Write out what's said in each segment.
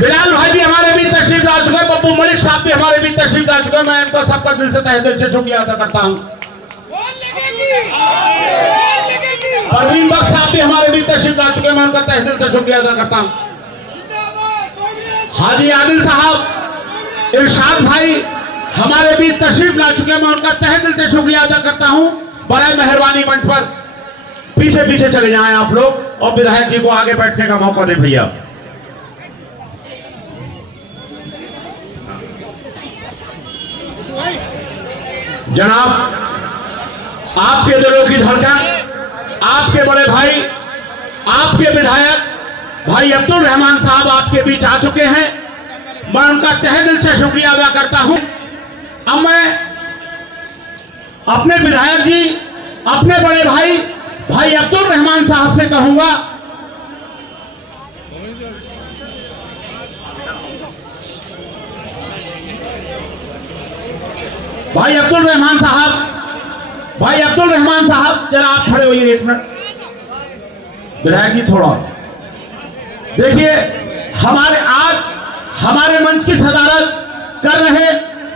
बिलाल भाई भी हमारे बीच तशरीफ ला चुके हैं, पप्पू मलिक साहब भी हमारे बीच तशरीफ ला चुके हैं। मैं इनका सबका दिल से तहे दिल से शुक्रिया अदा करता हूँ। परवीन बख्श साहब भी हमारे बीच तशरीफ ला चुके हैं, मैं उनका तहे दिल से शुक्रिया अदा करता हूँ। हाजी आदिल साहब, इरशाद भाई हमारे बीच तशरीफ ला चुके हैं, मैं उनका तहे दिल से शुक्रिया अदा करता हूँ। बड़े मेहरबानी मंच पर पीछे पीछे चले जाएं आप लोग और विधायक जी को आगे बैठने का मौका दें भैया। जनाब, आपके दिलों की धड़कन, आपके बड़े भाई, आपके विधायक भाई अब्दुल रहमान साहब आपके बीच आ चुके हैं। मैं उनका तहे दिल से शुक्रिया अदा करता हूं। अब मैं अपने विधायक जी, अपने बड़े भाई भाई अब्दुल रहमान साहब से कहूंगा, भाई अब्दुल रहमान साहब जरा आप खड़े होइए एक मिनट। विधायक जी थोड़ा देखिए, हमारे मंच की सदारत कर रहे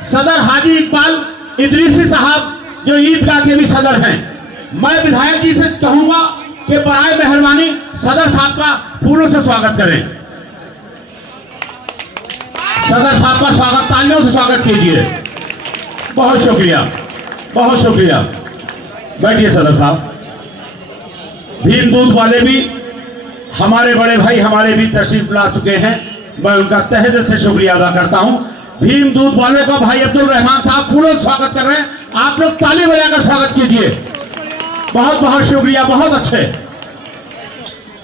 सदर हाजी इकबाल इदरीसी साहब जो ईदगाह के भी सदर हैं। मैं विधायक जी से कहूंगा कि बराए मेहरबानी सदर साहब का फूलों से स्वागत करें। सदर साहब का स्वागत तालियों से स्वागत कीजिए। बहुत शुक्रिया, बहुत शुक्रिया। बैठिए सदर साहब। भीम दूध वाले भी हमारे बड़े भाई हमारे भी तशरीफ ला चुके हैं, मैं उनका तहे दिल से शुक्रिया अदा करता हूं। भीम दूध वाले का भाई अब्दुल रहमान साहब फूलों से स्वागत कर रहे हैं, आप लोग ताली बजाकर स्वागत कीजिए। बहुत बहुत शुक्रिया, बहुत अच्छे।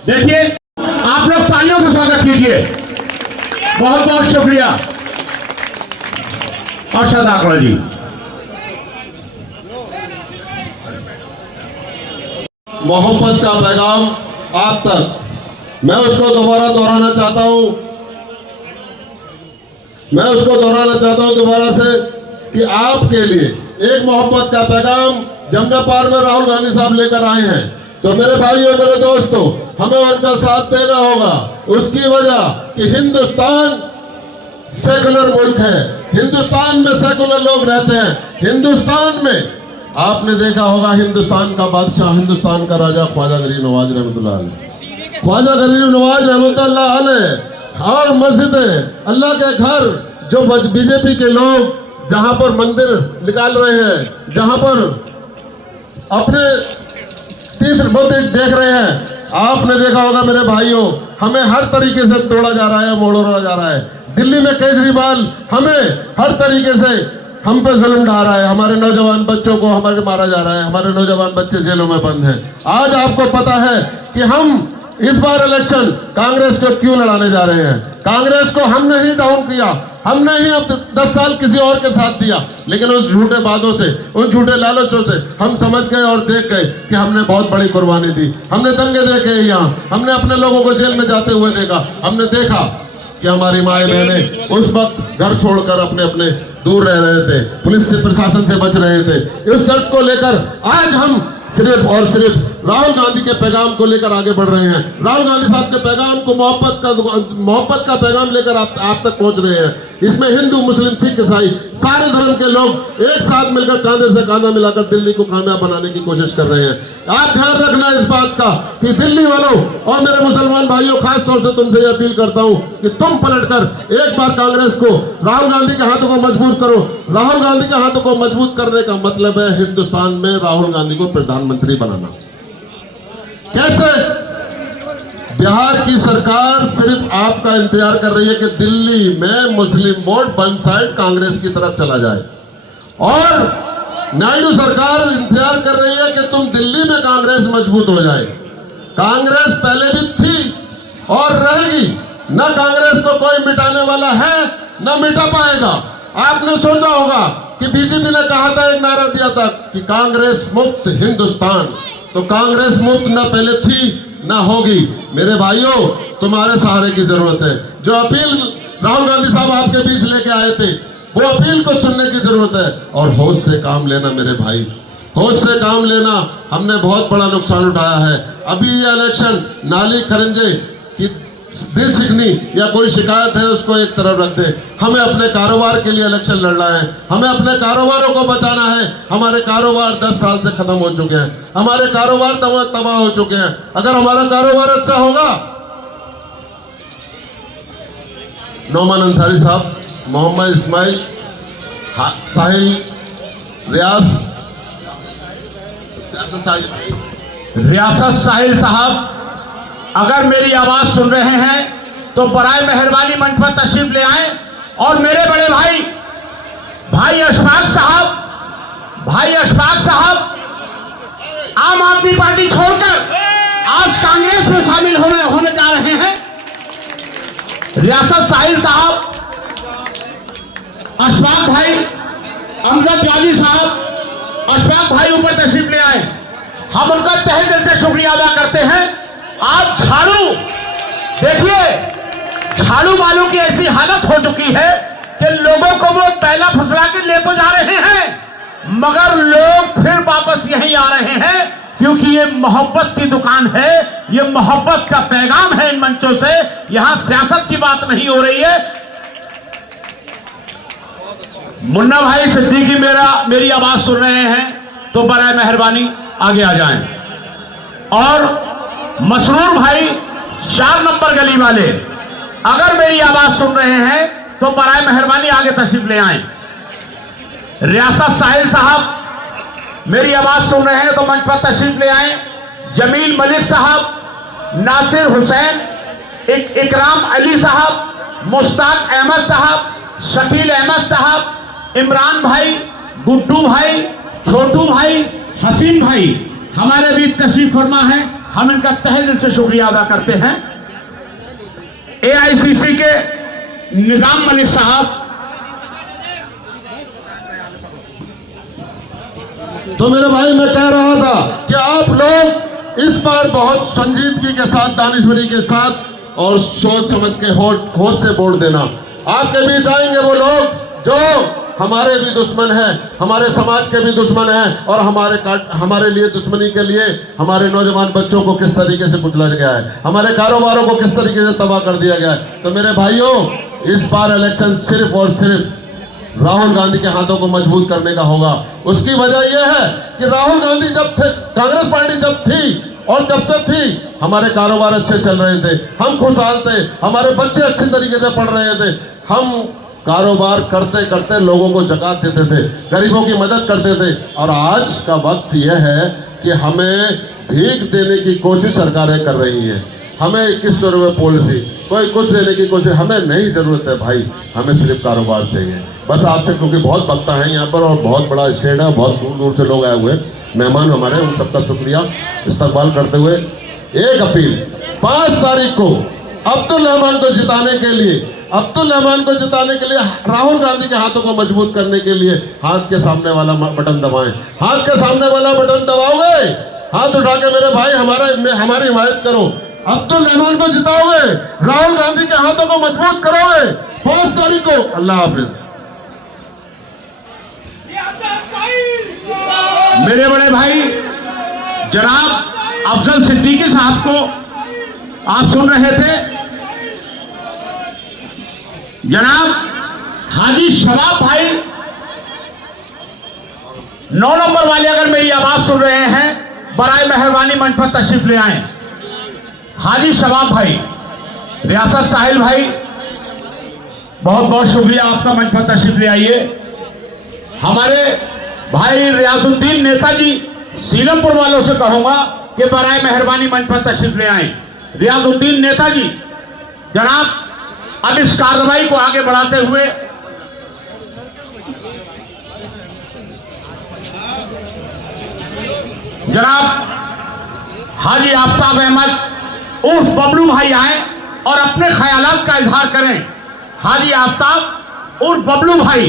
देखिए आप लोग तालियों से स्वागत कीजिए। बहुत बहुत शुक्रिया। अरशद आकड़ा जी, मोहब्बत का पैगाम आप तक मैं उसको दोबारा दोहराना चाहता हूं दोबारा से कि आपके लिए एक मोहब्बत का पैगाम जमुना पार में राहुल गांधी साहब लेकर आए हैं। तो मेरे भाइयों, मेरे दोस्तों, हमें उनका साथ देना होगा। उसकी वजह कि हिंदुस्तान सेकुलर मुल्क है, हिंदुस्तान में सेकुलर लोग रहते हैं। हिंदुस्तान में आपने देखा होगा हिंदुस्तान का बादशाह, हिंदुस्तान का राजा ख्वाजा गरीब नवाज रहमतुल्लाह अलैह, ख्वाजा गरीब नवाज रहमतुल्लाह अलैह और मस्जिदें, अल्लाह के घर जो बीजेपी के लोग जहां पर मंदिर निकाल रहे हैं, जहां पर अपने तीसरे मोदी देख रहे हैं, आपने देखा होगा मेरे भाइयों, हमें हर तरीके से तोड़ा जा रहा है, मोड़ा जा रहा है। दिल्ली में केजरीवाल हमें हर तरीके से हम पे जुल्म ढा रहा है, हमारे नौजवान बच्चों को हमारे मारा जा रहा है, हमारे नौजवान बच्चे जेलों में बंद हैं। आज आपको पता है कि हम इस बार इलेक्शन कांग्रेस को क्यों लड़ाने जा रहे हैं। कांग्रेस को हमने ही डाउन किया, हमने ही अब 10 साल किसी और के साथ दिया, लेकिन उस झूठे वादों से, उन झूठे लालचों से हम समझ गए और देख गए कि हमने बहुत बड़ी कुर्बानी दी। हमने दंगे देखे यहाँ, हमने अपने लोगों को जेल में जाते हुए देखा, हमने देखा कि हमारी माए बहनें उस वक्त घर छोड़कर अपने अपने दूर रह रहे थे, पुलिस से प्रशासन से बच रहे थे। इस दर्द को लेकर आज हम सिर्फ और सिर्फ राहुल गांधी के पैगाम को लेकर आगे बढ़ रहे हैं। राहुल गांधी साहब के पैगाम को मोहब्बत का पैगाम लेकर आप तक पहुंच रहे हैं। इसमें हिंदू, मुस्लिम, सिख, ईसाई सारे धर्म के लोग एक साथ मिलकर कांधे से कांधा मिलाकर दिल्ली को कामयाब बनाने की कोशिश कर रहे हैं। आप ध्यान रखना इस बात का कि दिल्ली वालों और मेरे मुसलमान भाइयों, खास तौर से तुमसे यह अपील करता हूं कि तुम पलटकर एक बार कांग्रेस को, राहुल गांधी के हाथों को मजबूत करो। राहुल गांधी के हाथों को मजबूत करने का मतलब है हिंदुस्तान में राहुल गांधी को प्रधानमंत्री बनाना। कैसे? बिहार की सरकार सिर्फ आपका इंतजार कर रही है कि दिल्ली में मुस्लिम वोट वन साइड कांग्रेस की तरफ चला जाए, और नायडू सरकार इंतजार कर रही है कि तुम दिल्ली में कांग्रेस मजबूत हो जाए। कांग्रेस पहले भी थी और रहेगी, न कांग्रेस को कोई मिटाने वाला है न मिटा पाएगा। आपने सोचा होगा कि बीजेपी ने कहा था, एक नारा दिया था कि कांग्रेस मुक्त हिंदुस्तान, तो कांग्रेस मुक्त न पहले थी ना होगी। मेरे भाइयों, तुम्हारे सहारे की जरूरत है। जो अपील राहुल गांधी साहब आपके बीच लेके आए थे, वो अपील को सुनने की जरूरत है और होश से काम लेना मेरे भाई, होश से काम लेना। हमने बहुत बड़ा नुकसान उठाया है। अभी ये इलेक्शन नाली खरंजे की दिल चिकनी या कोई शिकायत है उसको एक तरफ रख दे। हमें अपने कारोबार के लिए इलेक्शन लड़ना है, हमें अपने कारोबारों को बचाना है। हमारे कारोबार 10 साल से खत्म हो चुके हैं, हमारे कारोबार तबाह हो चुके हैं। अगर हमारा कारोबार अच्छा होगा, नौमान अंसारी साहब, मोहम्मद इस्माइल, साहिल, रियासत साहिल साहब, अगर मेरी आवाज सुन रहे हैं तो बराए मेहरबानी मंच पर तशरीफ ले आए। और मेरे बड़े भाई अशफाक साहब आम आदमी पार्टी छोड़कर आज कांग्रेस में शामिल होने जा रहे हैं। रियासत साहिल साहब, अशफाक भाई, अमजद गाजी साहब, अशफाक भाई ऊपर तशरीफ ले आए। हम उनका तहे दिल से शुक्रिया अदा करते हैं। आज झाड़ू, देखिए झाड़ू वालों की ऐसी हालत हो चुकी है कि लोगों को वो पहला फुसला के ले तो जा रहे हैं, मगर लोग फिर वापस यहीं आ रहे हैं, क्योंकि ये मोहब्बत की दुकान है, ये मोहब्बत का पैगाम है इन मंचों से। यहां सियासत की बात नहीं हो रही है। मुन्ना भाई सिद्दीकी मेरी आवाज सुन रहे हैं तो बराए मेहरबानी आगे आ जाएं। और मसरूर भाई 4 नंबर गली वाले, अगर मेरी आवाज सुन रहे हैं तो बराए मेहरबानी आगे तशरीफ ले आएं। रियासत साहिल साहब मेरी आवाज सुन रहे हैं तो मंच पर तशरीफ ले आएं। जमील मलिक साहब, नासिर हुसैन, इकराम अली साहब, मुश्ताक अहमद साहब, शकील अहमद साहब, इमरान भाई, गुड्डू भाई, छोटू भाई, हसीन भाई हमारे भी तशरीफ फरमा है। हम इनका तहे दिल से शुक्रिया अदा करते हैं। AICC के निजाम मलिक साहब, तो मेरे भाई मैं कह रहा था कि आप लोग इस बार बहुत संजीदगी के साथ, दानिशमंदी के साथ और सोच समझ के होश से वोट देना। आपके बीच आएंगे वो लोग जो हमारे भी दुश्मन हैं, हमारे समाज के भी दुश्मन हैं, और हमारे लिए दुश्मनी के लिए हमारे नौजवान बच्चों को किस तरीके से कुचला गया है, हमारे कारोबारों को किस तरीके से तबाह कर दिया गया है। तो मेरे भाइयों, इस बार इलेक्शन सिर्फ और सिर्फ राहुल गांधी के हाथों को मजबूत करने का होगा। उसकी वजह यह है कि राहुल गांधी जब थे, कांग्रेस पार्टी जब थी और जब से थी, हमारे कारोबार अच्छे चल रहे थे, हम खुशहाल थे, हमारे बच्चे अच्छे तरीके से पढ़ रहे थे, हम कारोबार करते करते लोगों को ज़कात देते थे, गरीबों की मदद करते थे। और आज का वक्त यह है कि हमें भीख देने की कोशिश सरकारें कर रही हैं। हमें 2100 रुपये पॉलिसी, कोई कुछ देने की कोशिश, हमें नहीं ज़रूरत है भाई, हमें सिर्फ कारोबार चाहिए। बस आपसे, क्योंकि बहुत वक्ता हैं यहाँ पर और बहुत बड़ा स्टेज है, बहुत दूर दूर से लोग आए हुए मेहमान हमारे, उन सबका शुक्रिया इस्तकबाल करते हुए एक अपील, 5 तारीख को अब्दुल रहमान को जिताने के लिए, राहुल गांधी के हाथों को मजबूत करने के लिए हाथ के सामने वाला बटन दबाएं। हाथ के सामने वाला बटन दबाओगे, हाथ उठा के मेरे भाई हमारी हिमायत करो। अब्दुल रहमान को जिताओगे, राहुल गांधी के हाथों को मजबूत करोगे 5 तारीख को। अल्लाह हाफिज। मेरे बड़े भाई जनाब अफजल सिद्दीकी साहब को आप सुन रहे थे। जनाब हाजी शबाब भाई 9 नंबर वाले, अगर मेरी आवाज सुन रहे हैं, बराए मेहरबानी मंच पर तशरीफ ले आए। हाजी शबाब भाई, रियासत साहिल भाई, बहुत बहुत शुक्रिया आपका, मंच पर तशरीफ ले आइए। हमारे भाई रियाजुद्दीन नेताजी सीलमपुर वालों से कहूंगा कि बराए मेहरबानी मंच पर तशरीफ ले आए। रियाजुद्दीन नेताजी जनाब, अब इस कार्रवाई को आगे बढ़ाते हुए जनाब हाजी आफ्ताब अहमद उर्फ बबलू भाई आए और अपने ख्यालात का इजहार करें। हाजी आफ्ताब उर्फ बबलू भाई,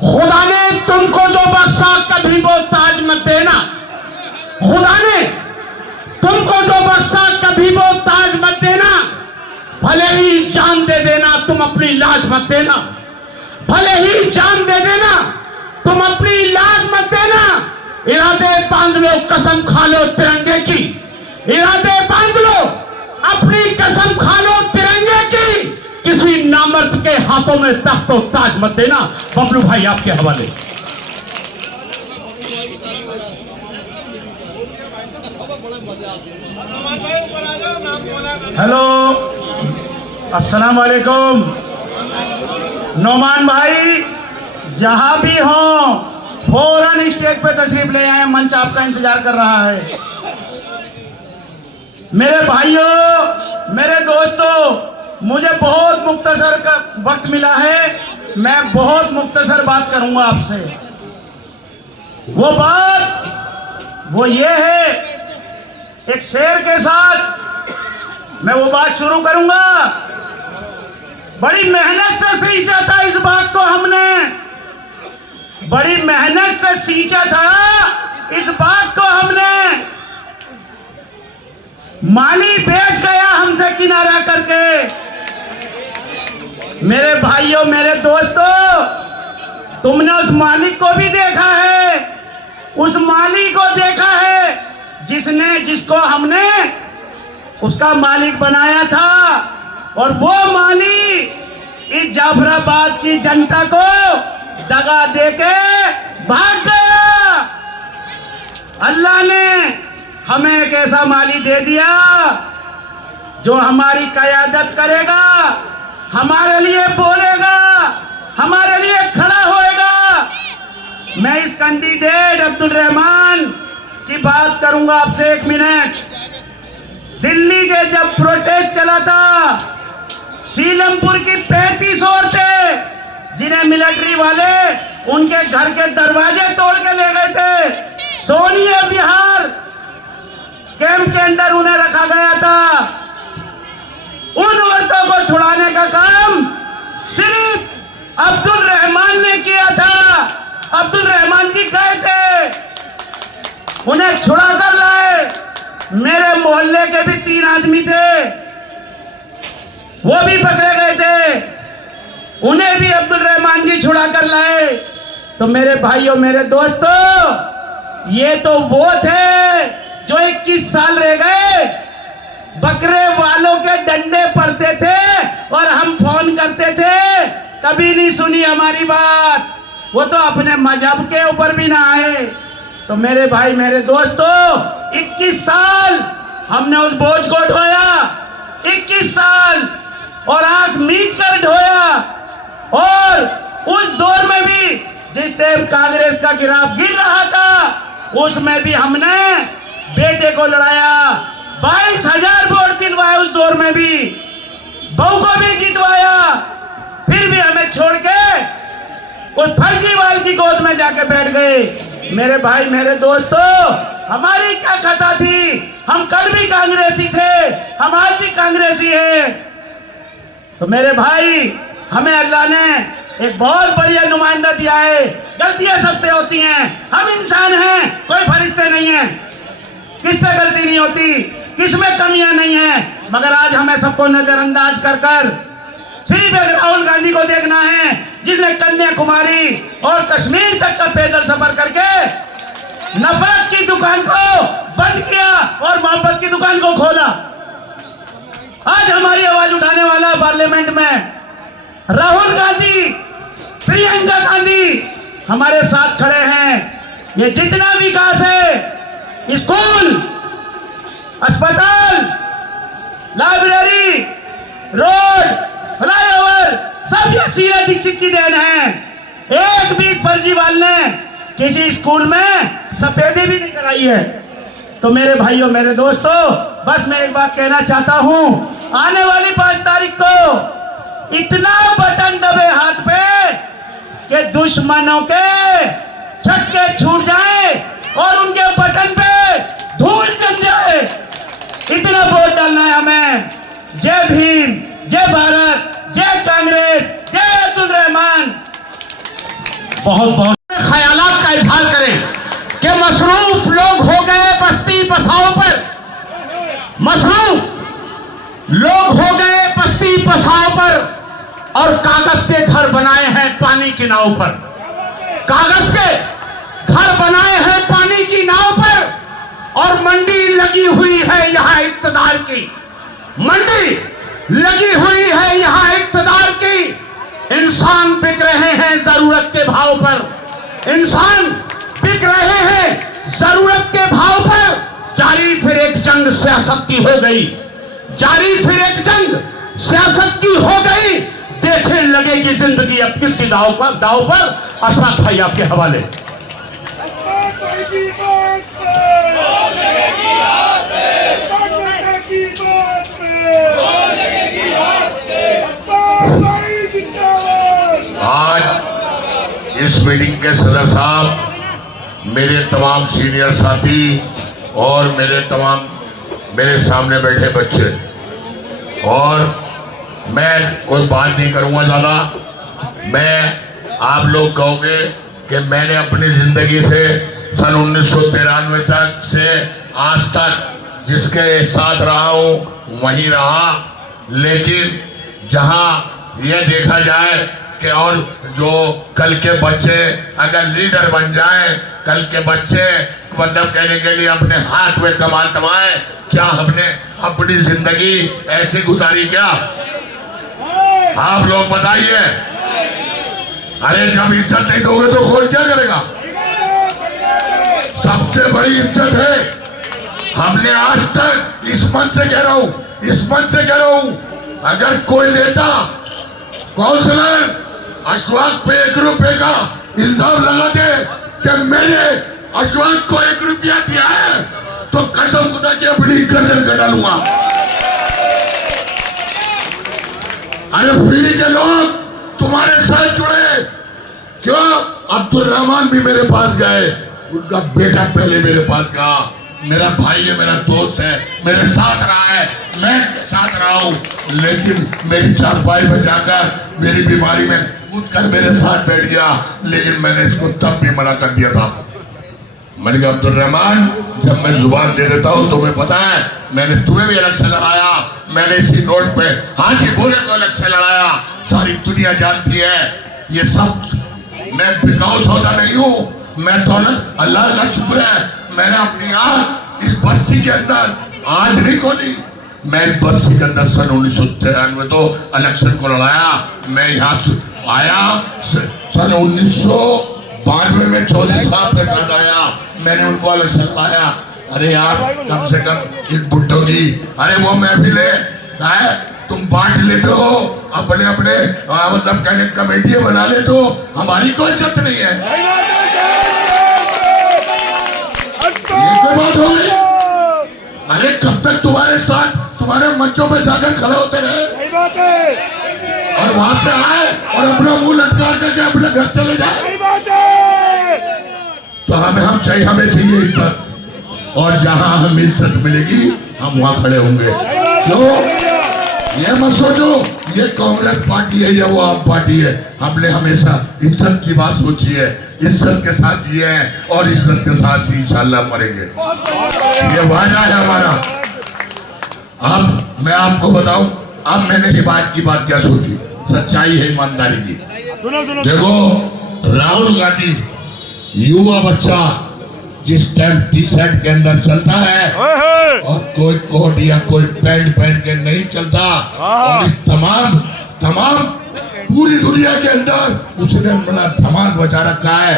खुदा ने तुमको जो बख्शा कभी वो ताज मत देना, खुदा ने तुमको जो बख्शा कभी वो ताज मत देना, भले ही जान दे देना तुम अपनी लाज मत देना, भले ही जान दे देना तुम अपनी लाज मत देना। इरादे बांध लो, कसम खा लो तिरंगे की, इरादे बांध लो, अपनी कसम खा लो तिरंगे की, किसी नामर्द के हाथों में तख्तो ताज मत देना। बबलू भाई आपके हवाले। हेलो, अस्सलाम वालेकुम। नोमान भाई जहां भी हो फौरन स्टेज पे तशरीफ ले आए, मंच आपका इंतजार कर रहा है। मेरे भाइयों, मेरे दोस्तों, मुझे बहुत मुख्तसर का वक्त मिला है, मैं बहुत मुख्तसर बात करूंगा आपसे। वो बात वो ये है, एक शेर के साथ मैं वो बात शुरू करूंगा। बड़ी मेहनत से सींचा था इस बात को हमने, बड़ी मेहनत से सींचा था इस बात को हमने। माली बेच गया हमसे किनारा करके। मेरे भाइयों, मेरे दोस्तों, तुमने उस मालिक को भी देखा है, उस मालिक को देखा है जिसको हमने उसका मालिक बनाया था, और वो मालिक इस जाफराबाद की जनता को दगा देके भाग गया। अल्लाह ने हमें एक ऐसा माली दे दिया जो हमारी क़यादत करेगा, हमारे लिए बोलेगा, हमारे लिए खड़ा होएगा। मैं इस कैंडिडेट अब्दुल रहमान की बात करूंगा आपसे 1 मिनट। दिल्ली के जब प्रोटेस्ट चला था, सीलमपुर की 35 औरतें जिन्हें मिलिट्री वाले उनके घर के दरवाजे तोड़ के ले गए थे, सोनिया बिहार कैंप के अंदर उन्हें रखा गया था। उन औरतों को छुड़ाने का काम सिर्फ अब्दुल रहमान ने किया था। अब्दुल रहमान जी गए थे, उन्हें छुड़ा कर लाए। मेरे मोहल्ले के भी 3 आदमी थे, वो भी पकड़े गए थे, उन्हें भी अब्दुल रहमान जी छुड़ा कर लाए। तो मेरे भाइयों, मेरे दोस्तों, ये तो वो थे जो 21 साल रह गए, बकरे वालों के डंडे पड़ते थे और हम फोन करते थे, कभी नहीं सुनी हमारी बात। वो तो अपने मजहब के ऊपर भी ना आए। तो मेरे भाई, मेरे दोस्तों, 21 साल हमने उस बोझ को ढोया, 21 साल, और आंख मीच कर ढोया। और उस दौर में भी जिस टाइम कांग्रेस का गिराफ गिर रहा था, उसमें भी हमने बेटे को लड़ाया, 22,000 वोट दिलवाए उस दौर में भी, बहू को भी जितवाया। फिर भी हमें छोड़ के उस फर्जीवाल की गोद में जाके बैठ गए। मेरे भाई, मेरे दोस्तों, हमारी क्या खता थी? हम कल भी कांग्रेसी थे, हम आज भी कांग्रेसी हैं। तो मेरे भाई, हमें अल्लाह ने एक बहुत बढ़िया नुमाइंदा दिया है। गलतियां सबसे होती हैं, हम इंसान हैं, कोई फरिश्ते नहीं है, किससे गलती नहीं होती, किसमें कमियां नहीं है। मगर आज हमें सबको नजरअंदाज कर कर सिर्फ एक राहुल गांधी को देखना है, जिसने कन्याकुमारी और कश्मीर तक का पैदल सफर करके नफरत की दुकान को बंद किया और मोहब्बत की दुकान को खोला। आज हमारी आवाज उठाने वाला पार्लियामेंट में राहुल गांधी, प्रियंका गांधी हमारे साथ खड़े हैं। ये जितना विकास है, स्कूल, अस्पताल, लाइब्रेरी, रोड, फ्लाईओवर, सब ये शीला दीक्षित की देन है। एक भी फर्जीवाल ने किसी स्कूल में सफेदी भी नहीं कराई है। तो मेरे भाइयों, मेरे दोस्तों, बस मैं एक बात कहना चाहता हूं, आने वाली 5 तारीख को इतना बटन दबे हाथ पे कि दुश्मनों के छक्के छूट जाए और उनके बटन पे धूल जम जाए, इतना वोट डालना है हमें। जय भीम, जय भारत, जय कांग्रेस, जय अब्दुल रहमान। बहुत बहुत ख्यालात का इजहार करें कि मसरूफ लोग हो गए बस्ती बसाओ पर, मसरूफ लोग हो गए बस्ती बसाओ पर, और कागज के घर बनाए हैं पानी की नाव पर। कागज के घर बनाए हैं पानी की नाव पर, और मंडी लगी हुई है यहां इक्तदार की। मंडी लगी हुई है यहां इक्तदार की। इंसान बिक रहे हैं जरूरत के भाव पर, इंसान बिक रहे हैं जरूरत के भाव पर। जारी फिर एक जंग सियासत की हो गई, जारी फिर एक जंग सियासत की हो गई। देखे लगेगी जिंदगी अब किसकी दाव पर। अशफाक भाई आपके हवाले। आज इस मीटिंग के सदर साहब, मेरे तमाम सीनियर साथी और मेरे सामने बैठे बच्चे, और मैं कोई बात नहीं करूंगा ज़्यादा। मैं आप लोग कहोगे कि मैंने अपनी ज़िंदगी से सन 1993 तक से आज तक जिसके साथ रहा हूँ वहीं रहा, लेकिन जहाँ यह देखा जाए कि और जो कल के बच्चे अगर लीडर बन जाएं, कल के बच्चे मतलब कहने के लिए अपने हाथ में कमाल कमाए, क्या हमने अपनी जिंदगी ऐसे गुजारी क्या? आप लोग बताइए। अरे जब इज्जत नहीं दोगे तो कोई क्या करेगा? सबसे बड़ी इज्जत है हमने आज तक, इस मन से कह रहा हूं, इस मन से कह रहा हूं, अगर कोई नेता काउंसलर अशफाक पे 1 रुपए का इल्जाम लगा दे कि मैंने अशफाक को 1 रुपया दिया है, तो कसम खुदा की अपनी गर्दन कटा लूंगा। अरे फ्री के लोग तुम्हारे साथ जुड़े क्यों? अब्दुल रहमान भी मेरे पास गए, उनका बेटा पहले मेरे पास गया, मेरा भाई है, मेरा दोस्त है, मेरे साथ रहा है, मैं इसके साथ रहा हूं, लेकिन मेरी चारपाई में जाकर मेरी बीमारी में कूद कर मेरे साथ बैठ गया। लेकिन मैंने इसको तब भी मना कर दिया था। मैंने कहा अब्दुल रहमान, जब मैं जुबान दे देता हूं तुम्हें पता है, मैंने तुम्हें भी इलेक्शन लड़ाया, मैंने इसी रोड पे हाजी बोले को इलेक्शन लड़ाया, सारी दुनिया जानती है ये सब। मैं बिकाऊ सौदा नहीं हूं, मैं दौलत, अल्लाह का शुक्र है, मैंने अपनी आंख इस बस्ती के अंदर आज नहीं खोली। मैं इस बस्ती के अंदर सन 1993 में तो इलेक्शन को लड़ाया। मैं यहाँ आया सन 1992 में चौधरी साहब के साथ आया, मैंने उनको इलेक्शन लड़ाया। अरे यार कम से कम एक बुड्ढों की, अरे वो महफिले तुम बांट लेते हो, अपने अपने मतलब कहने कमेटी बना लेते हो, हमारी कोई इज्जत नहीं है। ये कोई बात हो गई? अरे कब तक तुम्हारे साथ तुम्हारे मंचों पे जाकर खड़े होते रहे और वहां से आए और अपना मुंह लटका करके अपने घर चले जाए? तो हमें चाहिए इज्जत, और जहां हमें इज्जत मिलेगी हम वहां खड़े होंगे। क्यों? ये मत सोचो ये कांग्रेस पार्टी है या वो आम पार्टी है, हमने हमेशा इज्जत की बात सोची है, इज्जत के साथ जिए हैं और इज्जत के साथ ही इंशाल्लाह मरेंगे। ये वादा है हमारा। अब मैं आपको बताऊं, अब मैंने हिमायत की बात क्या सोची, सच्चाई है ईमानदारी की। देखो राहुल गांधी युवा बच्चा जिस टाइम टी शर्ट के अंदर चलता है और कोई कोट या कोई पैंट पहन के नहीं चलता, और इस तमाम पूरी दुनिया के अंदर उसने अपना धमाल बचा रखा है,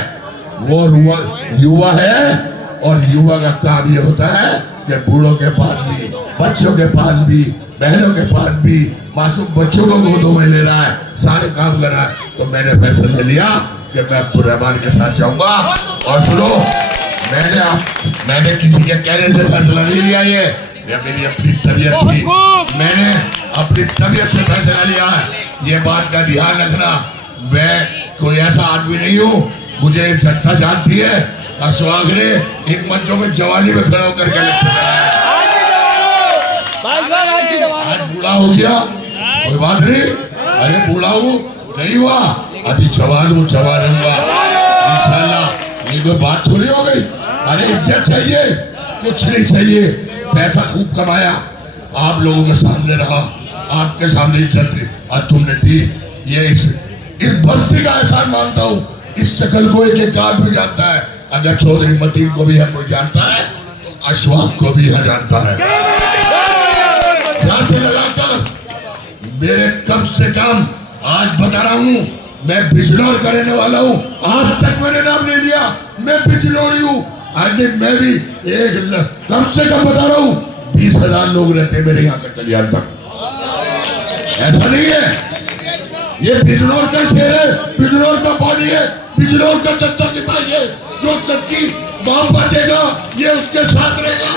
वो युवा है। और युवा का काम ये होता है कि बूढ़ों के पास भी, बच्चों के पास भी, बहनों के पास भी, मासूम बच्चों को गोदों में ले रहा है, सारे काम कर रहा है। तो मैंने फैसला लिया कि मैं अब्दुल रहमान के साथ जाऊंगा। और सुनो, मैंने किसी के कहने से फैसला नहीं लिया, ये मेरी अपनी तबीयत थी, मैंने अपनी तबीयत से फैसला लिया है। ये बात का ध्यान रखना, मैं कोई ऐसा आदमी नहीं हूँ, मुझे जनता जानती है। अशफाक ने इन मंचों में जवानी में खड़ा होकर के आज बूढ़ा हो गया, कोई बात नहीं, अरे बूढ़ा हूँ नहीं हुआ, अभी जवान हूँ, जवान रहूंगा इंशाल्लाह। ये कोई बात थोड़ी हो गई। अरे इज्जत चाहिए, कुछ नहीं चाहिए, पैसा खूब कमाया, आप लोगों के सामने रहा, आपके सामने इज्जत और तुमने दी। ये इस बस्ती का एहसान मानता हूँ। इस शक्ल को एक आदमी जानता है, अगर चौधरी मतीन को भी कोई जानता है तो अशफाक को भी जानता है। मेरे कम से कम आज बता रहा हूँ, मैं बिजनौर का रहने वाला हूँ, आज तक मैंने नाम नहीं लिया, मैं बिजनौरी हूँ। आज मैं भी कम से कम बता रहा हूँ 20,000 लोग रहते हैं मेरे यहाँ से कल्याण तक। ऐसा नहीं है, ये बिजनौर का शेर है, बिजनौर का पानी है, बिजनौर का सच्चा सिपाही है। जो सच्ची मोहब्बत देगा ये उसके साथ रहेगा,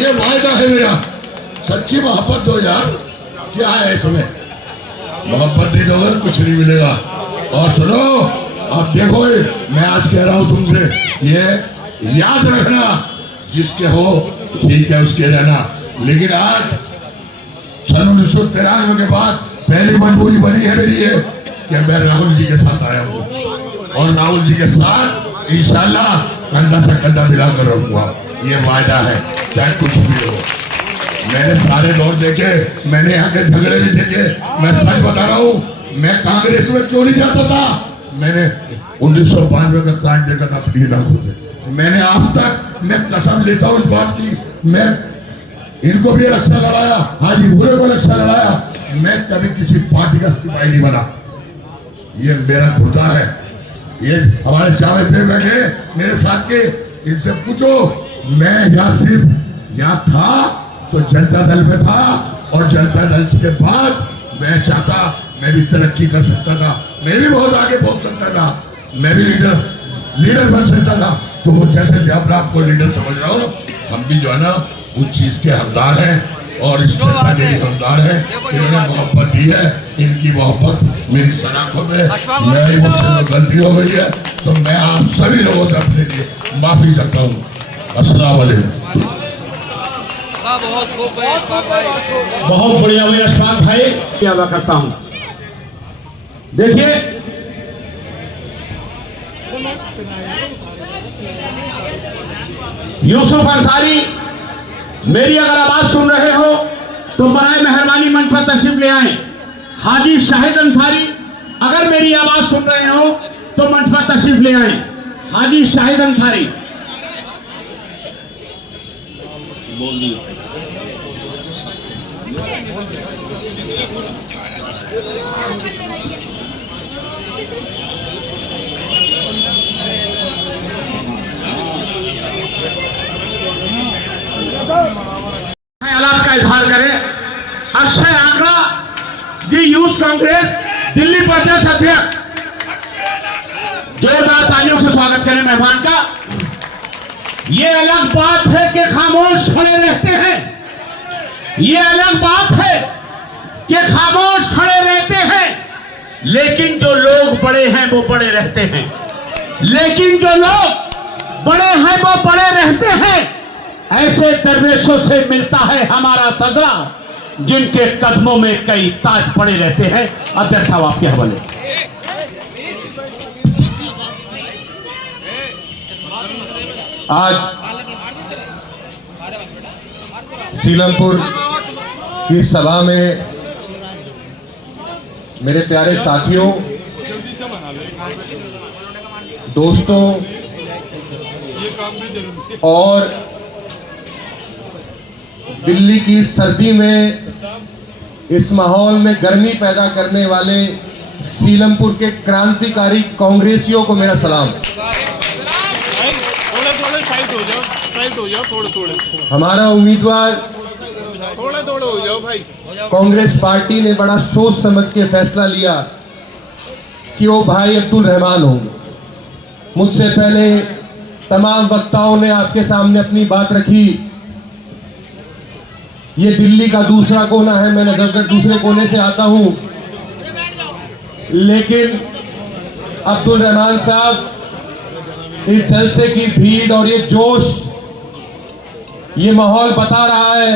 ये वायदा है मेरा। सच्ची मोहब्बत दो यार, क्या है इसमें, मोहब्बत दे दोगे कुछ नहीं मिलेगा। और सुनो, अब देखो मैं आज कह रहा हूं तुमसे, ये याद रखना, जिसके हो ठीक है उसके रहना। लेकिन आज सन 1993 के बाद पहली मजबूरी बनी है मेरी ये कि मैं राहुल जी के साथ आया हूँ, और राहुल जी के साथ इंशाल्लाह कंधा से कंधा मिलाकर रहूंगा, ये वायदा है, चाहे कुछ भी हो। मैंने सारे दौर देखे, मैंने यहाँ के झगड़े भी देखे। मैं सच बता रहा हूँ, मैं कांग्रेस में क्यों नहीं जाता था, मैंने 1992 का कांड देखा था अपनी आंखों से। मैंने आज तक, मैं कसम लेता हूँ इस बात की, मैं इनको भी रक्षा लड़ाया, हाजी बुरे को रक्षा लड़ाया, मैं कभी किसी पार्टी का सिपाही नहीं बना। ये मेरा खुदा है। ये हमारे चावे थे बैठे मेरे साथ के, इनसे पूछो, मैं यहाँ सिर्फ यहाँ था तो जनता दल में था, और जनता दल के बाद मैं चाहता मैं भी तरक्की कर सकता था, मैं भी बहुत आगे पहुंच सकता था, मैं भी लीडर बन सकता था। तो वो जैसे जब आपको लीडर समझ रहा हो, हम भी जो है ना उस चीज के हकदार हैं, और इस जनता के हकदार है। इन्होंने मोहब्बत दी है, इनकी मोहब्बत मेरी शनाख्त है। मेरी मुझसे गलती हो गई है तो मैं आप सभी लोगों से अपने लिए माफी चाहता हूँ। अस्सलाम वालेकुम। बहुत बढ़िया भाई अशफाक भाई, अदा करता हूं। देखिए यूसुफ अंसारी, मेरी अगर आवाज सुन रहे हो तो बराए मेहरबानी मंच पर तशरीफ ले आए। हाजी शाहिद अंसारी, अगर मेरी आवाज सुन रहे हो तो मंच पर तशरीफ ले आए। हाजी शाहिद अंसारी बोल दिए। ख्यालात का इजहार करें। अक्षय आंकड़ा जी, यूथ कांग्रेस दिल्ली प्रदेश अध्यक्ष, जोरदार तालियों से स्वागत करें मेहमान का। ये अलग बात है कि खामोश खड़े रहते हैं, ये अलग बात है कि खामोश खड़े रहते हैं, लेकिन जो लोग बड़े हैं वो बड़े रहते हैं, लेकिन जो लोग बड़े हैं वो बड़े रहते हैं। ऐसे दरवेशों से मिलता है हमारा सजरा, जिनके कदमों में कई ताज पड़े रहते हैं। अध्यक्ष साहब आपके हवाले। आज सीलमपुर की सभा में मेरे प्यारे साथियों, दोस्तों और दिल्ली की सर्दी में इस माहौल में गर्मी पैदा करने वाले सीलमपुर के क्रांतिकारी कांग्रेसियों को मेरा सलाम। हमारा उम्मीदवार थोड़ा हो जाओ भाई। कांग्रेस पार्टी ने बड़ा सोच समझ के फैसला लिया कि वो भाई अब्दुल रहमान होंगे। मुझसे पहले तमाम वक्ताओं ने आपके सामने अपनी बात रखी। ये दिल्ली का दूसरा कोना है, मैं नजरगढ़ दूसरे कोने से आता हूं, लेकिन अब्दुल रहमान साहब, इस जलसे की भीड़ और ये जोश, ये माहौल बता रहा है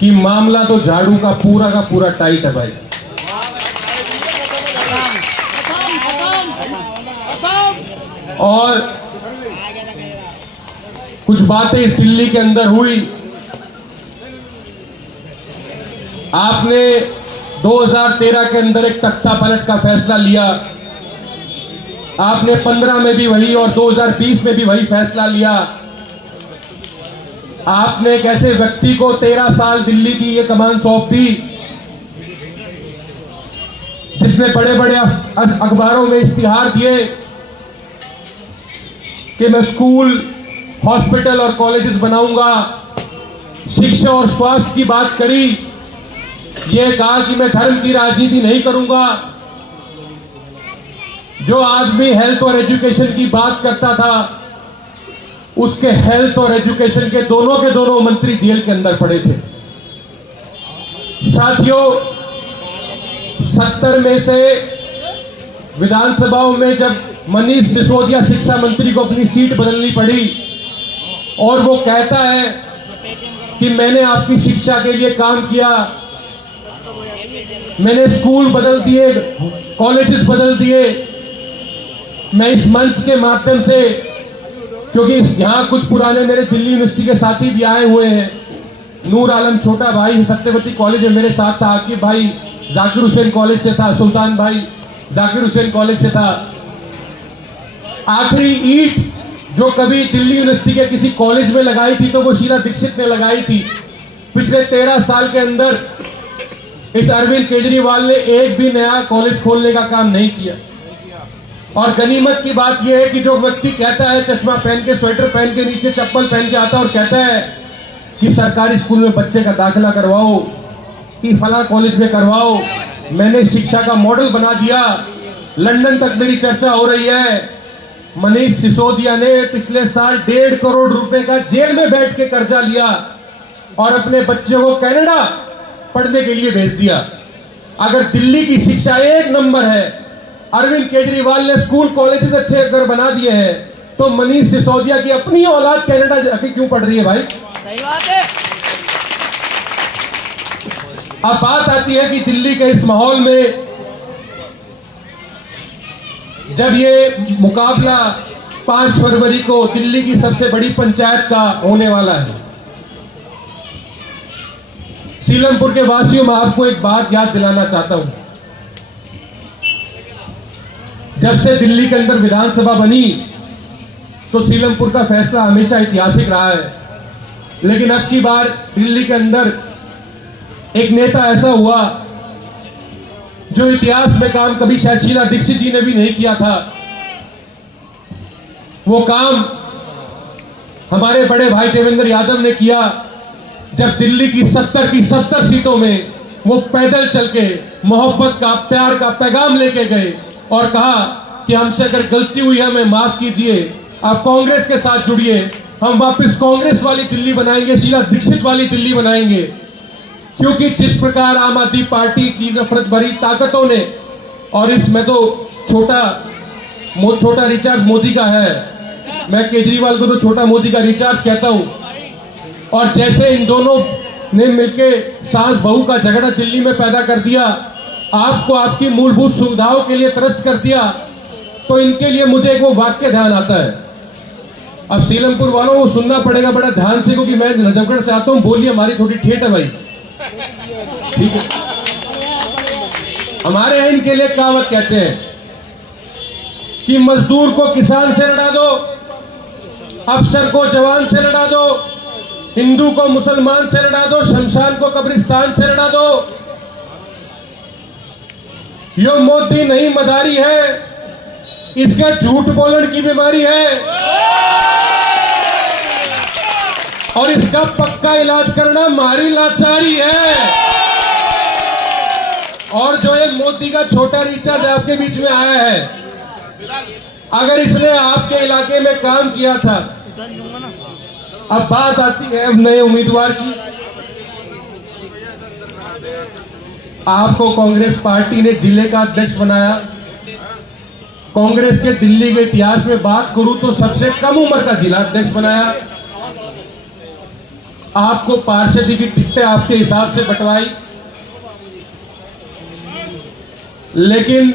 कि मामला तो झाड़ू का पूरा टाइट है भाई। और कुछ बातें इस दिल्ली के अंदर हुई। आपने 2013 के अंदर एक तख्ता पलट का फैसला लिया, आपने 15 में भी वही और 2020 में भी वही फैसला लिया। आपने एक ऐसे व्यक्ति को 13 साल दिल्ली की ये कमान सौंप दी जिसने बड़े बड़े अखबारों में इश्तिहार दिए कि मैं स्कूल, हॉस्पिटल और कॉलेजेस बनाऊंगा, शिक्षा और स्वास्थ्य की बात करी, ये कहा कि मैं धर्म की राजनीति नहीं करूंगा। जो आदमी हेल्थ और एजुकेशन की बात करता था, उसके हेल्थ और एजुकेशन के दोनों मंत्री जेल के अंदर पड़े थे। साथियों, 70 में से विधानसभाओं में जब मनीष सिसोदिया शिक्षा मंत्री को अपनी सीट बदलनी पड़ी और वो कहता है कि मैंने आपकी शिक्षा के लिए काम किया, मैंने स्कूल बदल दिए, कॉलेजेस बदल दिए, मैं इस मंच के माध्यम से, क्योंकि यहाँ कुछ पुराने मेरे दिल्ली यूनिवर्सिटी के साथी भी आए हुए हैं, नूर आलम छोटा भाई सत्यवती कॉलेज में मेरे साथ था, आकिब भाई जाकिर हुसैन कॉलेज से था, सुल्तान भाई जाकिर हुसैन कॉलेज से था। आखिरी ईंट जो कभी दिल्ली यूनिवर्सिटी के किसी कॉलेज में लगाई थी तो वो शीला दीक्षित ने लगाई थी। पिछले 13 साल के अंदर इस अरविंद केजरीवाल ने एक भी नया कॉलेज खोलने का काम नहीं किया। और गनीमत की बात यह है कि जो व्यक्ति कहता है, चश्मा पहन के, स्वेटर पहन के, नीचे चप्पल पहन के आता है और कहता है कि सरकारी स्कूल में बच्चे का दाखिला करवाओ, कि फला कॉलेज में करवाओ, मैंने शिक्षा का मॉडल बना दिया, लंदन तक मेरी चर्चा हो रही है। मनीष सिसोदिया ने पिछले साल 1.5 करोड़ रुपए का जेल में बैठ के कर्जा लिया और अपने बच्चों को कनाडा पढ़ने के लिए भेज दिया। अगर दिल्ली की शिक्षा एक नंबर है, अरविंद केजरीवाल ने स्कूल कॉलेजेस अच्छे अगर बना दिए हैं, तो मनीष सिसोदिया की अपनी औलाद कनाडा जाके क्यों पढ़ रही है भाई? सही बात है। अब बात आती है कि दिल्ली के इस माहौल में जब ये मुकाबला 5 फरवरी को दिल्ली की सबसे बड़ी पंचायत का होने वाला है, सीलमपुर के वासियों में आपको एक बात याद दिलाना चाहता हूं। जब से दिल्ली के अंदर विधानसभा बनी तो सीलमपुर का फैसला हमेशा ऐतिहासिक रहा है, लेकिन अब की बार दिल्ली के अंदर एक नेता ऐसा हुआ जो इतिहास में काम कभी शायद शीला दीक्षित जी ने भी नहीं किया था। वो काम हमारे बड़े भाई देवेंद्र यादव ने किया जब दिल्ली की 70 सीटों में वो पैदल चल के मोहब्बत का, प्यार का पैगाम लेके गए और कहा कि हमसे अगर गलती हुई है हमें माफ कीजिए, आप कांग्रेस के साथ जुड़िए, हम वापस कांग्रेस वाली दिल्ली बनाएंगे, शीला दीक्षित वाली दिल्ली बनाएंगे। क्योंकि जिस प्रकार आम आदमी पार्टी की नफरत भरी ताकतों ने, और इसमें तो छोटा रिचार्ज मोदी का है, मैं केजरीवाल को तो छोटा मोदी का रिचार्ज कहता हूं, और जैसे इन दोनों ने मिलके सास बहू का झगड़ा दिल्ली में पैदा कर दिया, आपको आपकी मूलभूत सुविधाओं के लिए त्रस्त कर दिया, तो इनके लिए मुझे एक वो वाक्य ध्यान आता है। अब सीलमपुर वालों को सुनना पड़ेगा बड़ा ध्यान से, क्योंकि मैं नजफगढ़ से आता हूं, बोलिए हमारी थोड़ी ठेठ है भाई, ठीक है। हमारे यहाँ इनके लिए कहावत कहते हैं कि मजदूर को किसान से लड़ा दो, अफसर को जवान से लड़ा दो, हिंदू को मुसलमान से लड़ा दो, शमशान को कब्रिस्तान से लड़ा दो। यो मोदी नहीं मदारी है, इसका झूठ बोलने की बीमारी है और इसका पक्का इलाज करना मारी लाचारी है। और जो ये मोदी का छोटा रिचार्ज आपके बीच में आया है, अगर इसने आपके इलाके में काम किया था, अब बात आती है अब नए उम्मीदवार की। आपको कांग्रेस पार्टी ने जिले का अध्यक्ष बनाया। कांग्रेस के दिल्ली के इतिहास में बात करूं तो सबसे कम उम्र का जिला अध्यक्ष बनाया। आपको पार्षदी की टिकटें आपके हिसाब से बंटवाई, लेकिन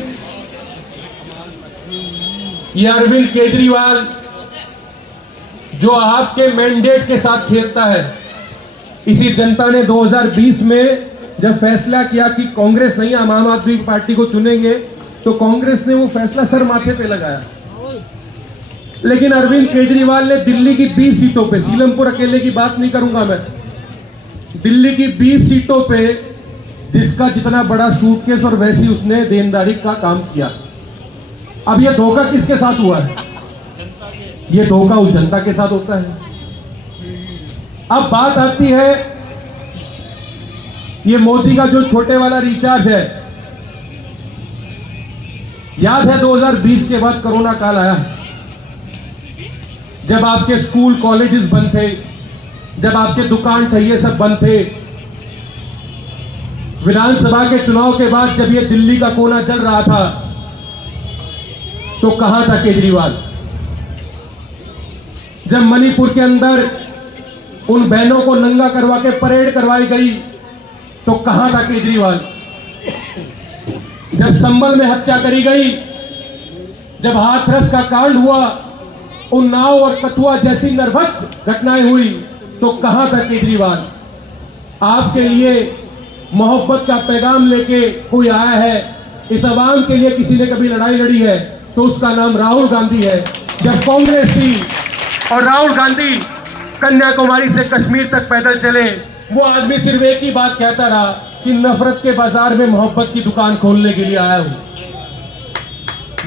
ये अरविंद केजरीवाल जो आपके मैंडेट के साथ खेलता है, इसी जनता ने 2020 में जब फैसला किया कि कांग्रेस नहीं हम आम आदमी पार्टी को चुनेंगे, तो कांग्रेस ने वो फैसला सर माथे पे लगाया। लेकिन अरविंद केजरीवाल ने दिल्ली की 20 सीटों पे, सीलमपुर अकेले की बात नहीं करूंगा मैं, दिल्ली की 20 सीटों पे जिसका जितना बड़ा सूटकेस और वैसी उसने देनदारी का काम किया। अब ये धोखा किसके साथ हुआ है? ये धोखा उस जनता के साथ होता है। अब बात आती है ये मोदी का जो छोटे वाला रिचार्ज है, याद है 2020 के बाद कोरोना काल आया, जब आपके स्कूल कॉलेजेस बंद थे, जब आपके दुकान ठहिए सब बंद थे। विधानसभा के चुनाव के बाद जब ये दिल्ली का कोना जल रहा था तो कहां था केजरीवाल? जब मणिपुर के अंदर उन बहनों को नंगा करवा के परेड करवाई गई तो कहां था केजरीवाल? जब संभल में हत्या करी गई, जब हाथरस का कांड हुआ, उन्नाव और कठुआ जैसी नरभक्ष घटनाएं हुई तो कहां था केजरीवाल? आपके लिए मोहब्बत का पैगाम लेके कोई आया है, इस अवाम के लिए किसी ने कभी लड़ाई लड़ी है तो उसका नाम राहुल गांधी है। जब कांग्रेस थी और राहुल गांधी कन्याकुमारी से कश्मीर तक पैदल चले, वो आदमी सिर्फ एक ही बात कहता रहा कि नफरत के बाजार में मोहब्बत की दुकान खोलने के लिए आया हूं।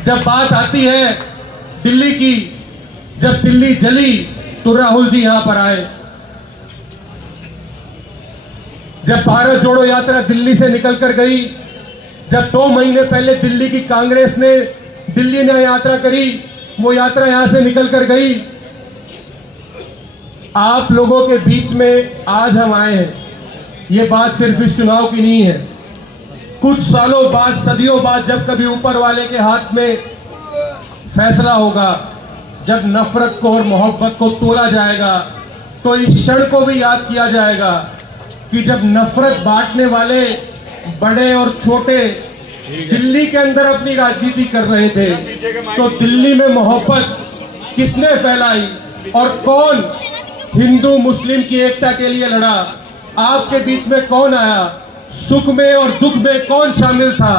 जब बात आती है दिल्ली की, जब दिल्ली जली तो राहुल जी यहां पर आए। जब भारत जोड़ो यात्रा दिल्ली से निकलकर गई, जब 2 महीने पहले दिल्ली की कांग्रेस ने दिल्ली ने यात्रा करी, वो यात्रा यहां से निकलकर गई। आप लोगों के बीच में आज हम आए हैं। ये बात सिर्फ इस चुनाव की नहीं है, कुछ सालों बाद, सदियों बाद जब कभी ऊपर वाले के हाथ में फैसला होगा, जब नफरत को और मोहब्बत को तोला जाएगा तो इस क्षण को भी याद किया जाएगा कि जब नफरत बांटने वाले बड़े और छोटे दिल्ली के अंदर अपनी राजनीति कर रहे थे तो दिल्ली में मोहब्बत किसने फैलाई और कौन हिंदू मुस्लिम की एकता के लिए लड़ा? आपके बीच में कौन आया? सुख में और दुख में कौन शामिल था?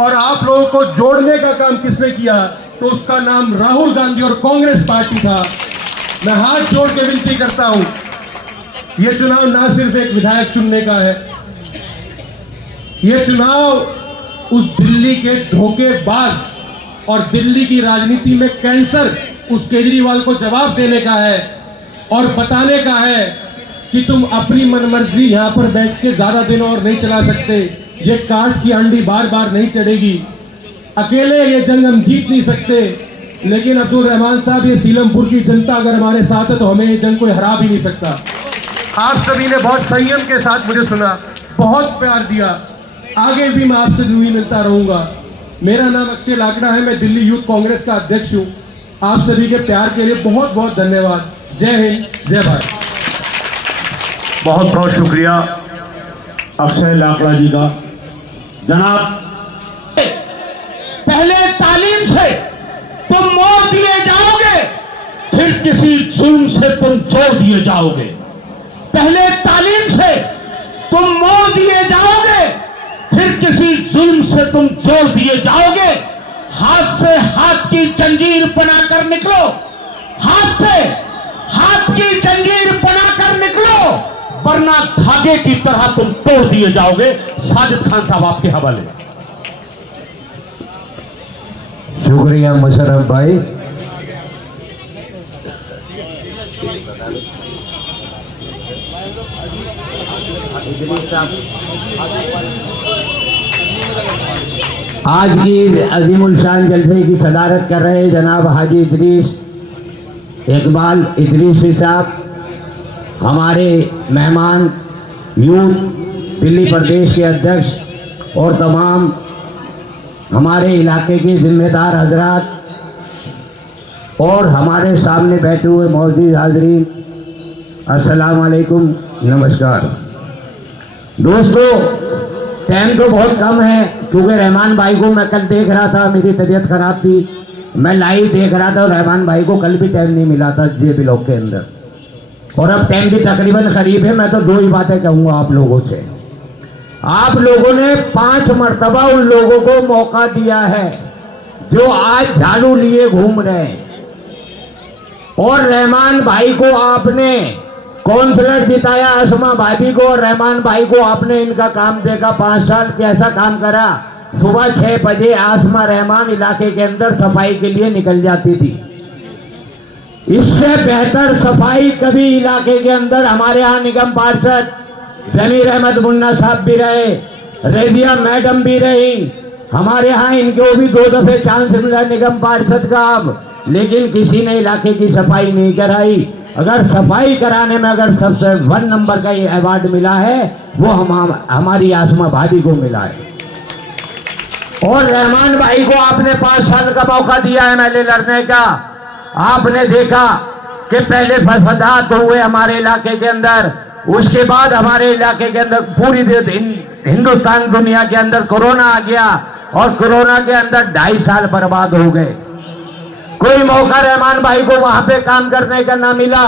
और आप लोगों को जोड़ने का काम किसने किया? तो उसका नाम राहुल गांधी और कांग्रेस पार्टी था। मैं हाथ जोड़ के विनती करता हूं, यह चुनाव ना सिर्फ एक विधायक चुनने का है, यह चुनाव उस दिल्ली के धोखेबाज और दिल्ली की राजनीति में कैंसर उस केजरीवाल को जवाब देने का है और बताने का है कि तुम अपनी मनमर्जी यहां पर बैठ के ज्यादा दिन और नहीं चला सकते। ये काठ की अंडी बार बार नहीं चढ़ेगी, अकेले ये जंग हम जीत नहीं सकते। लेकिन अब्दुल रहमान साहब, ये सीलमपुर की जनता अगर हमारे साथ है तो हमें ये जंग कोई हरा भी नहीं सकता। आप सभी ने बहुत संयम के साथ मुझे सुना, बहुत प्यार दिया, आगे भी मैं आपसे यूं ही मिलता रहूंगा। मेरा नाम अक्षय लाकड़ा है, मैं दिल्ली यूथ कांग्रेस का अध्यक्ष हूं। आप सभी के प्यार के लिए बहुत बहुत धन्यवाद। जय हिंद, जय भारत। बहुत बहुत शुक्रिया अक्षय लाकड़ा जी का। जनाब, पहले तालीम से तुम मोड़ दिए जाओगे, फिर किसी जुल्म से तुम जोड़ दिए जाओगे। पहले तालीम से तुम मोड़ दिए जाओगे, फिर किसी जुल्म से तुम जोड़ दिए जाओगे। हाथ से हाथ की जंजीर बनाकर निकलो, हाथ से हाथ की जंजीर बनाकर निकलो, वरना धागे की तरह तुम तोड़ दिए जाओगे। साजिद खान साहब आपके हवाले। शुक्रिया मुशर्रफ भाई। आज की अजीमुल शान जलसे की सदारत कर रहे जनाब हाजी इदरीस इकबाल इदरीसी साहब, हमारे मेहमान यूथ दिल्ली प्रदेश के अध्यक्ष और तमाम हमारे इलाके के जिम्मेदार हजरात और हमारे सामने बैठे हुए मौजूद हाजरीन, अस्सलाम वालेकुम, नमस्कार। दोस्तों, टाइम तो बहुत कम है क्योंकि रहमान भाई को मैं कल देख रहा था, मेरी तबीयत खराब थी, मैं लाइव देख रहा था और रहमान भाई को कल भी टाइम नहीं मिला था जे ब्लॉक के अंदर, और अब टाइम भी तकरीबन करीब है। मैं तो 2 ही बातें कहूँगा आप लोगों से। आप लोगों ने 5 मरतबा उन लोगों को मौका दिया है जो आज झाड़ू लिए घूम रहे हैं। और रहमान भाई को आपने काउंसलर जिताया, आसमा भाभी को और रहमान भाई को आपने इनका काम देखा। 5 साल कैसा काम करा। सुबह 6 बजे आसमा रहमान इलाके के अंदर सफाई के लिए निकल जाती थी। इससे बेहतर सफाई कभी इलाके के अंदर हमारे यहाँ निगम पार्षद जमीर अहमद मुन्ना साहब भी रहे, रेजिया मैडम भी रही। हमारे यहाँ इनको भी 2 दफे चांस मिला निगम पार्षद का, अब लेकिन किसी ने इलाके की सफाई नहीं कराई। अगर सफाई कराने में अगर सबसे 1 नंबर का ये अवार्ड मिला है वो हमारी आसमा भाभी को मिला है। और रहमान भाई को आपने 5 साल का मौका दिया है एमएलए लड़ने का। आपने देखा कि पहले फसादात हुए हमारे इलाके के अंदर, उसके बाद हमारे इलाके के अंदर पूरी हिंदुस्तान दुनिया के अंदर कोरोना आ गया और कोरोना के अंदर 2.5 साल बर्बाद हो गए। कोई मौका रहमान भाई को वहां पे काम करने का ना मिला।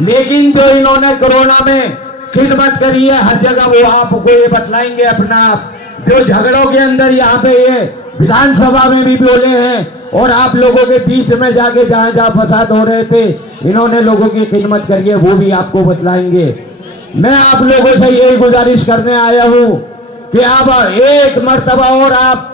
लेकिन जो इन्होंने कोरोना में खिदमत करी है हर जगह वो आपको ये बतलाएंगे अपना आप। जो झगड़ों के अंदर यहाँ पे ये विधानसभा में भी बोले हैं और आप लोगों के बीच में जाके जहां जहां फसाद हो रहे थे इन्होंने लोगों की खिदमत करी है, वो भी आपको बतलाएंगे। मैं आप लोगों से यही गुजारिश करने आया हूं कि आप एक मर्तबा और आप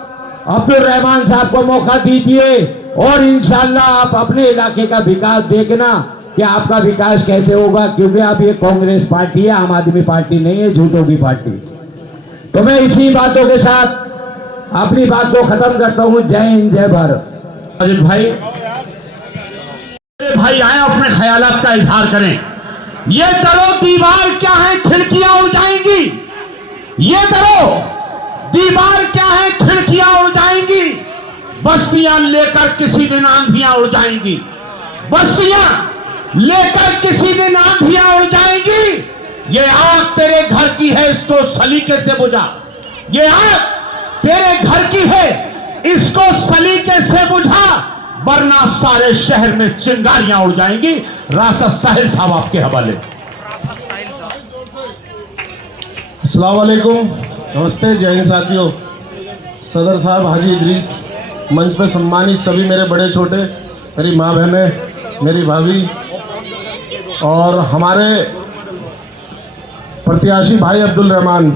अब्दुल रहमान साहब को मौका दीजिए और इंशाल्लाह आप अपने इलाके का विकास देखना कि आपका विकास कैसे होगा, क्योंकि आप ये कांग्रेस पार्टी है, आम आदमी पार्टी नहीं है, झूठों की पार्टी। तो मैं इसी बातों के साथ अपनी बात को खत्म करता हूं। जय हिंद, जय भारत। अजित भाई, भाई आए अपने ख्यालात का इजहार करें। ये दरो दीवार क्या है, खिड़कियां उड़ जाएंगी। ये दरो दीवार क्या है, खिड़कियां उड़ जाएंगी। बस्तियां लेकर किसी दिन आंधियां उड़ जाएंगी। बस्तियां लेकर किसी दिन आंधियां उड़ जाएंगी। ये आग तेरे घर की है, इसको सलीके से बुझा। ये आग तेरे घर की है, इसको सलीके से बुझा, वरना सारे शहर में चिंगारियां उड़ जाएंगी। रासद साहिल साहब आपके हवाले। अस्सलाम वालेकुम, नमस्ते, जय हिंद साथियों। सदर साहब हाजी इदरीस, मंच पे सम्मानित सभी मेरे बड़े छोटे, मेरी माँ बहनें, मेरी भाभी और हमारे प्रत्याशी भाई अब्दुल रहमान।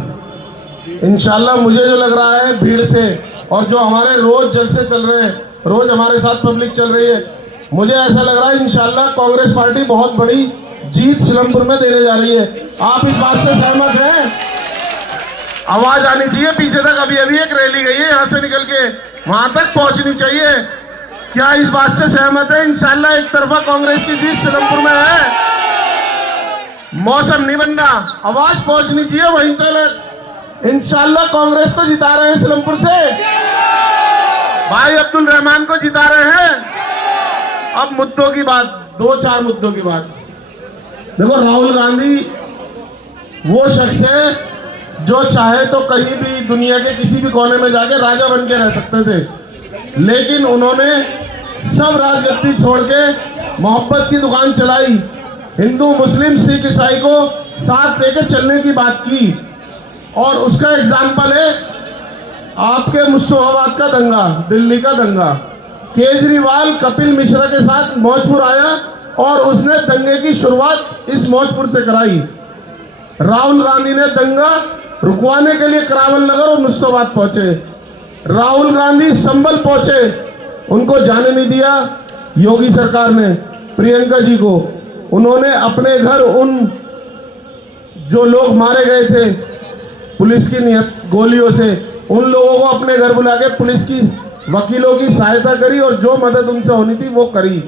इंशाल्लाह मुझे जो लग रहा है भीड़ से और जो हमारे रोज जलसे चल रहे हैं, रोज हमारे साथ पब्लिक चल रही है, मुझे ऐसा लग रहा है इंशाल्लाह कांग्रेस पार्टी बहुत बड़ी जीत सिलमपुर में देने जा रही है। आप इस बात से सहमत हैं? आवाज आनी चाहिए पीछे तक। अभी अभी एक रैली गई है यहाँ से निकल के, वहां तक पहुंचनी चाहिए। क्या इस बात से सहमत है? इंशाल्लाह एक तरफा कांग्रेस की जीत सिलमपुर में है। मौसम नहीं बनना, आवाज पहुंचनी चाहिए वहीं तक। इंशाल्लाह कांग्रेस को जिता रहे हैं सिलमपुर से, भाई अब्दुल रहमान को जिता रहे हैं। अब मुद्दों की बात, 2-4 मुद्दों की बात। देखो, राहुल गांधी वो शख्स है जो चाहे तो कहीं भी दुनिया के किसी भी कोने में जाके राजा बन के रह सकते थे, लेकिन उन्होंने सब राजगद्दी छोड़ के मोहब्बत की दुकान चलाई। हिंदू मुस्लिम सिख ईसाई को साथ लेके चलने की बात की और उसका एग्जाम्पल है आपके मुस्तफाबाद का दंगा, दिल्ली का दंगा। केजरीवाल कपिल मिश्रा के साथ मौजपुर आया और उसने दंगे की शुरुआत इस मौजपुर से कराई। राहुल गांधी ने दंगा रुकवाने के लिए करावल नगर और मुस्तफाबाद पहुंचे। राहुल गांधी संभल पहुंचे, उनको जाने नहीं दिया योगी सरकार ने। प्रियंका जी को उन्होंने अपने घर उन जो लोग मारे गए थे पुलिस की गोलियों से, उन लोगों को अपने घर बुला के पुलिस की वकीलों की सहायता करी और जो मदद उनसे होनी थी वो करी।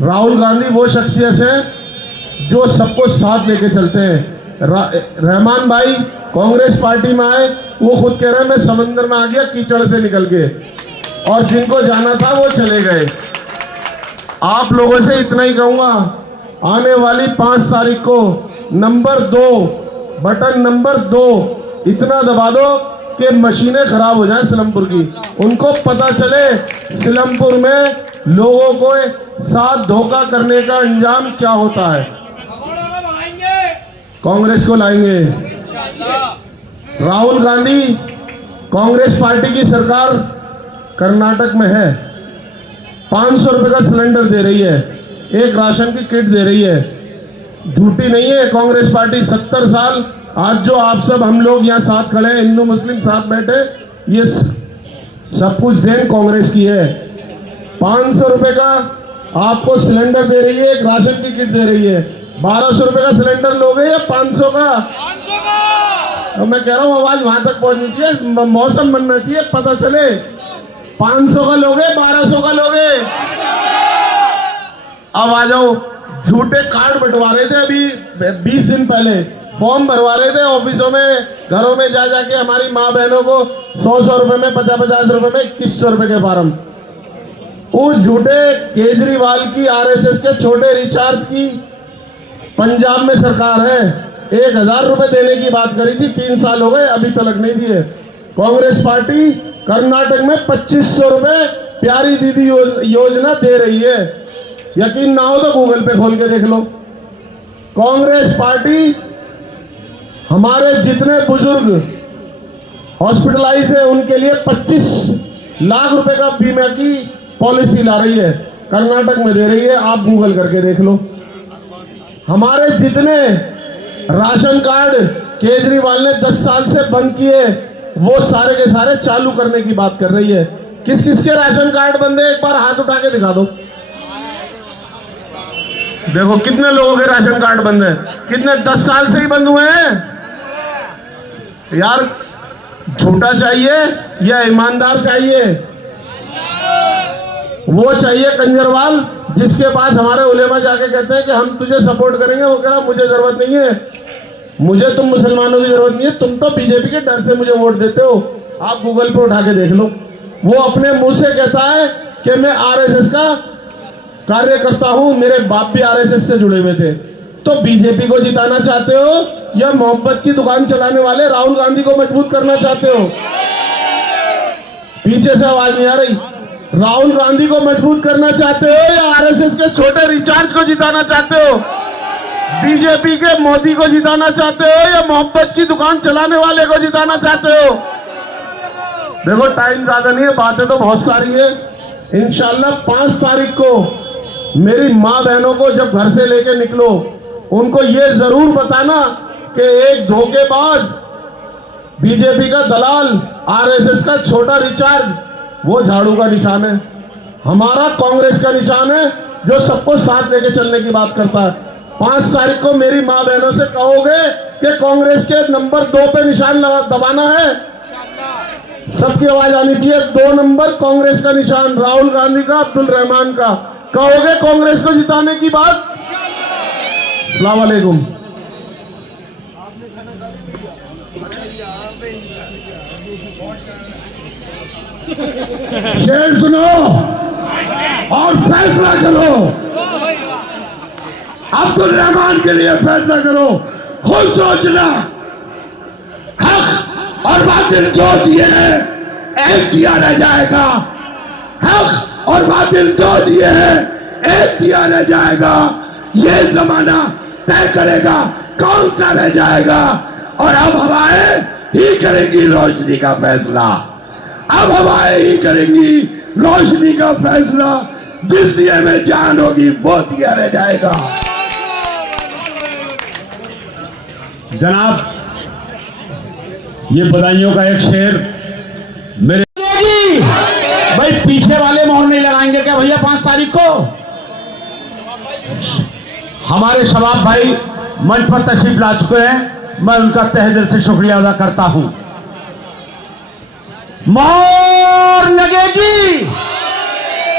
राहुल गांधी वो शख्सियत है जो सबको साथ लेके चलते हैं। रहमान भाई कांग्रेस पार्टी में आए, वो खुद कह रहे हैं मैं समंदर में आ गया कीचड़ से निकल के, और जिनको जाना था वो चले गए। आप लोगों से इतना ही कहूंगा, आने वाली 5 तारीख को नंबर 2 बटन नंबर 2 इतना दबा दो कि मशीनें खराब हो जाएं सिलमपुर की। उनको पता चले सिलमपुर में लोगों को साथ धोखा करने का अंजाम क्या होता है। कांग्रेस को लाएंगे। राहुल गांधी, कांग्रेस पार्टी की सरकार कर्नाटक में है, 500 रुपए का सिलेंडर दे रही है। एक राशन की किट दे रही है। झूठी नहीं है कांग्रेस पार्टी। 70 साल आज जो आप सब हम लोग यहाँ साथ खड़े हैं, हिंदू मुस्लिम साथ बैठे, ये सब कुछ देन कांग्रेस की है। 500 रुपए का आपको सिलेंडर दे रही है, एक राशन की किट दे रही है। 1200 रुपए का सिलेंडर लोगे या 500 का? तो मैं कह रहा हूँ आवाज वहां तक पहुंचनी चाहिए, मौसम बनना चाहिए, पता चले 500 का लोगे 1200 का लोगे। अब आ जाओ, झूठे कार्ड बंटवा रहे थे अभी 20 दिन पहले, फॉर्म भरवा रहे थे ऑफिसों में, घरों में जा जाके हमारी माँ बहनों को 100 रुपए में, 50 रुपए में 2100 रुपए के फार्म। उस झूठे केजरीवाल की आरएसएस के छोटे रिचार्ज की पंजाब में सरकार है, 1000 रुपए देने की बात करी थी, 3 साल हो गए अभी तक नहीं दिए। कांग्रेस पार्टी कर्नाटक में 2500 रुपए प्यारी दीदी योजना दे रही है। यकीन ना हो तो गूगल पे खोल के देख लो। कांग्रेस पार्टी हमारे जितने बुजुर्ग हॉस्पिटलाइज है उनके लिए 25 लाख रुपए का बीमा की पॉलिसी ला रही है, कर्नाटक में दे रही है, आप गूगल करके देख लो। हमारे जितने राशन कार्ड केजरीवाल ने 10 साल से बंद किए, वो सारे के सारे चालू करने की बात कर रही है। किस किस के राशन कार्ड बंद है, एक बार हाथ उठा के दिखा दो। देखो कितने लोगों के राशन कार्ड बंद है, कितने 10 साल से ही बंद हुए हैं। यार झूठा चाहिए या ईमानदार चाहिए? वो चाहिए कंजरवाल जिसके पास हमारे उलेमा जाके कहते हैं कि हम तुझे सपोर्ट करेंगे, वो कह रहा मुझे जरूरत नहीं है, मुझे तुम मुसलमानों की जरूरत नहीं है, तुम तो बीजेपी के डर से मुझे वोट देते हो। आप गूगल पे उठा के देख लो। वो अपने मुंह से कहता है कि मैं आरएसएस का कार्य करता हूं, मेरे बाप भी आरएसएस से जुड़े हुए थे। तो बीजेपी को जिताना चाहते हो या मोहब्बत की दुकान चलाने वाले राहुल गांधी को मजबूत करना चाहते हो? पीछे से आवाज नहीं आ रही। राहुल गांधी को मजबूत करना चाहते हो या आरएसएस के छोटे रिचार्ज को जिताना चाहते हो? बीजेपी के मोदी को जिताना चाहते हो या मोहब्बत की दुकान चलाने वाले को जिताना चाहते हो? देखो टाइम ज्यादा नहीं है, बातें तो बहुत सारी है। इंशाल्लाह 5 तारीख को मेरी माँ बहनों को जब घर से लेके निकलो, उनको ये जरूर बताना कि एक धोखेबाज बीजेपी का दलाल आरएसएस का छोटा रिचार्ज वो झाड़ू का निशान है, हमारा कांग्रेस का निशान है जो सबको साथ लेके चलने की बात करता है। 5 तारीख को मेरी माँ बहनों से कहोगे कि कांग्रेस के नंबर 2 पे निशान दबाना है, सबकी आवाज आनी चाहिए। 2 नंबर कांग्रेस का निशान, राहुल गांधी का, अब्दुल रहमान का। कहोगे कांग्रेस को जिताने की बात? अस्सलाम वालेकुम। शेर सुनो और फैसला करो। अब्दुल रहमान के लिए फैसला करो, खुद सोचना। हक और बातिल जो दिए हैं एक दिया रह जाएगा, हक और बातिल जो दिए हैं एक दिया रह जाएगा। ये जमाना तय करेगा कौन सा रह जाएगा। और अब हवाएं ही करेंगी रोशनी का फैसला, अब हवाएं ही करेंगी रोशनी का फैसला। जिस दिए में जान होगी वो दिया रह जाएगा। जनाब, ये बधाइयों का एक शेर मेरे भाई पीछे वाले मोहर नहीं लगाएंगे क्या भैया 5 तारीख को? हमारे शबाब भाई मंच पर तशरीफ ला चुके हैं, मैं उनका तहे दिल से शुक्रिया अदा करता हूं। मोहर लगेगी,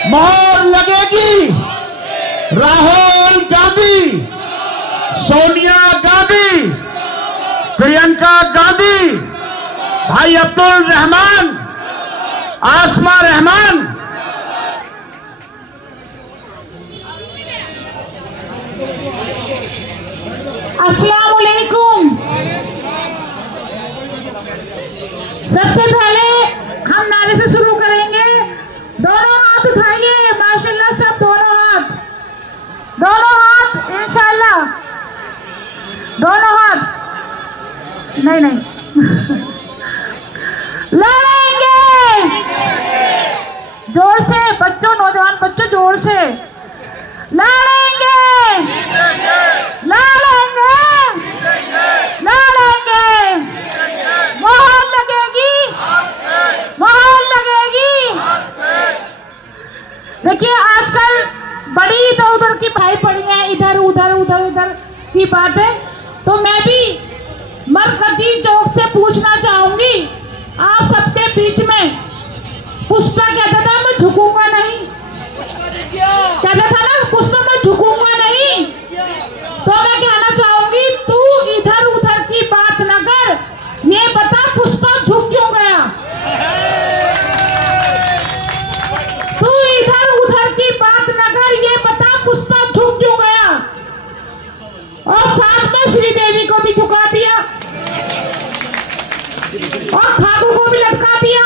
मोहर लगेगी। राहुल गांधी, सोनिया गांधी, प्रियंका गांधी, भाई अब्दुल रहमान, आसमा रहमान। अस्सलाम वालेकुम। सबसे पहले हम नारे से शुरू करेंगे। दोनों हाथ उठाइए, माशाल्लाह सब दोनों हाथ, दोनों हाथ इंशाल्लाह, दोनों हाथ। नहीं नहीं लड़ेंगे जोर से, बच्चों, नौजवान बच्चों जोर से लड़ेंगे। की बात है तो मैं भी मरकजी चौक से पूछना चाहूंगी आप सबके बीच में। पुष्पा कहता था मैं झुकूंगा नहीं, कहता था ना पुष्पा मैं झुकूंगा नहीं, तो मैं कहना चाहूंगी तू इधर उधर की बात न कर, ये बता पुष्पा झुक क्यों गया। तू इधर उधर की बात न कर, ये बता पुष्पा झुक क्यों गया। और साथ में श्रीदेवी को भी झुका दिया और ठाकुर को भी लटका दिया।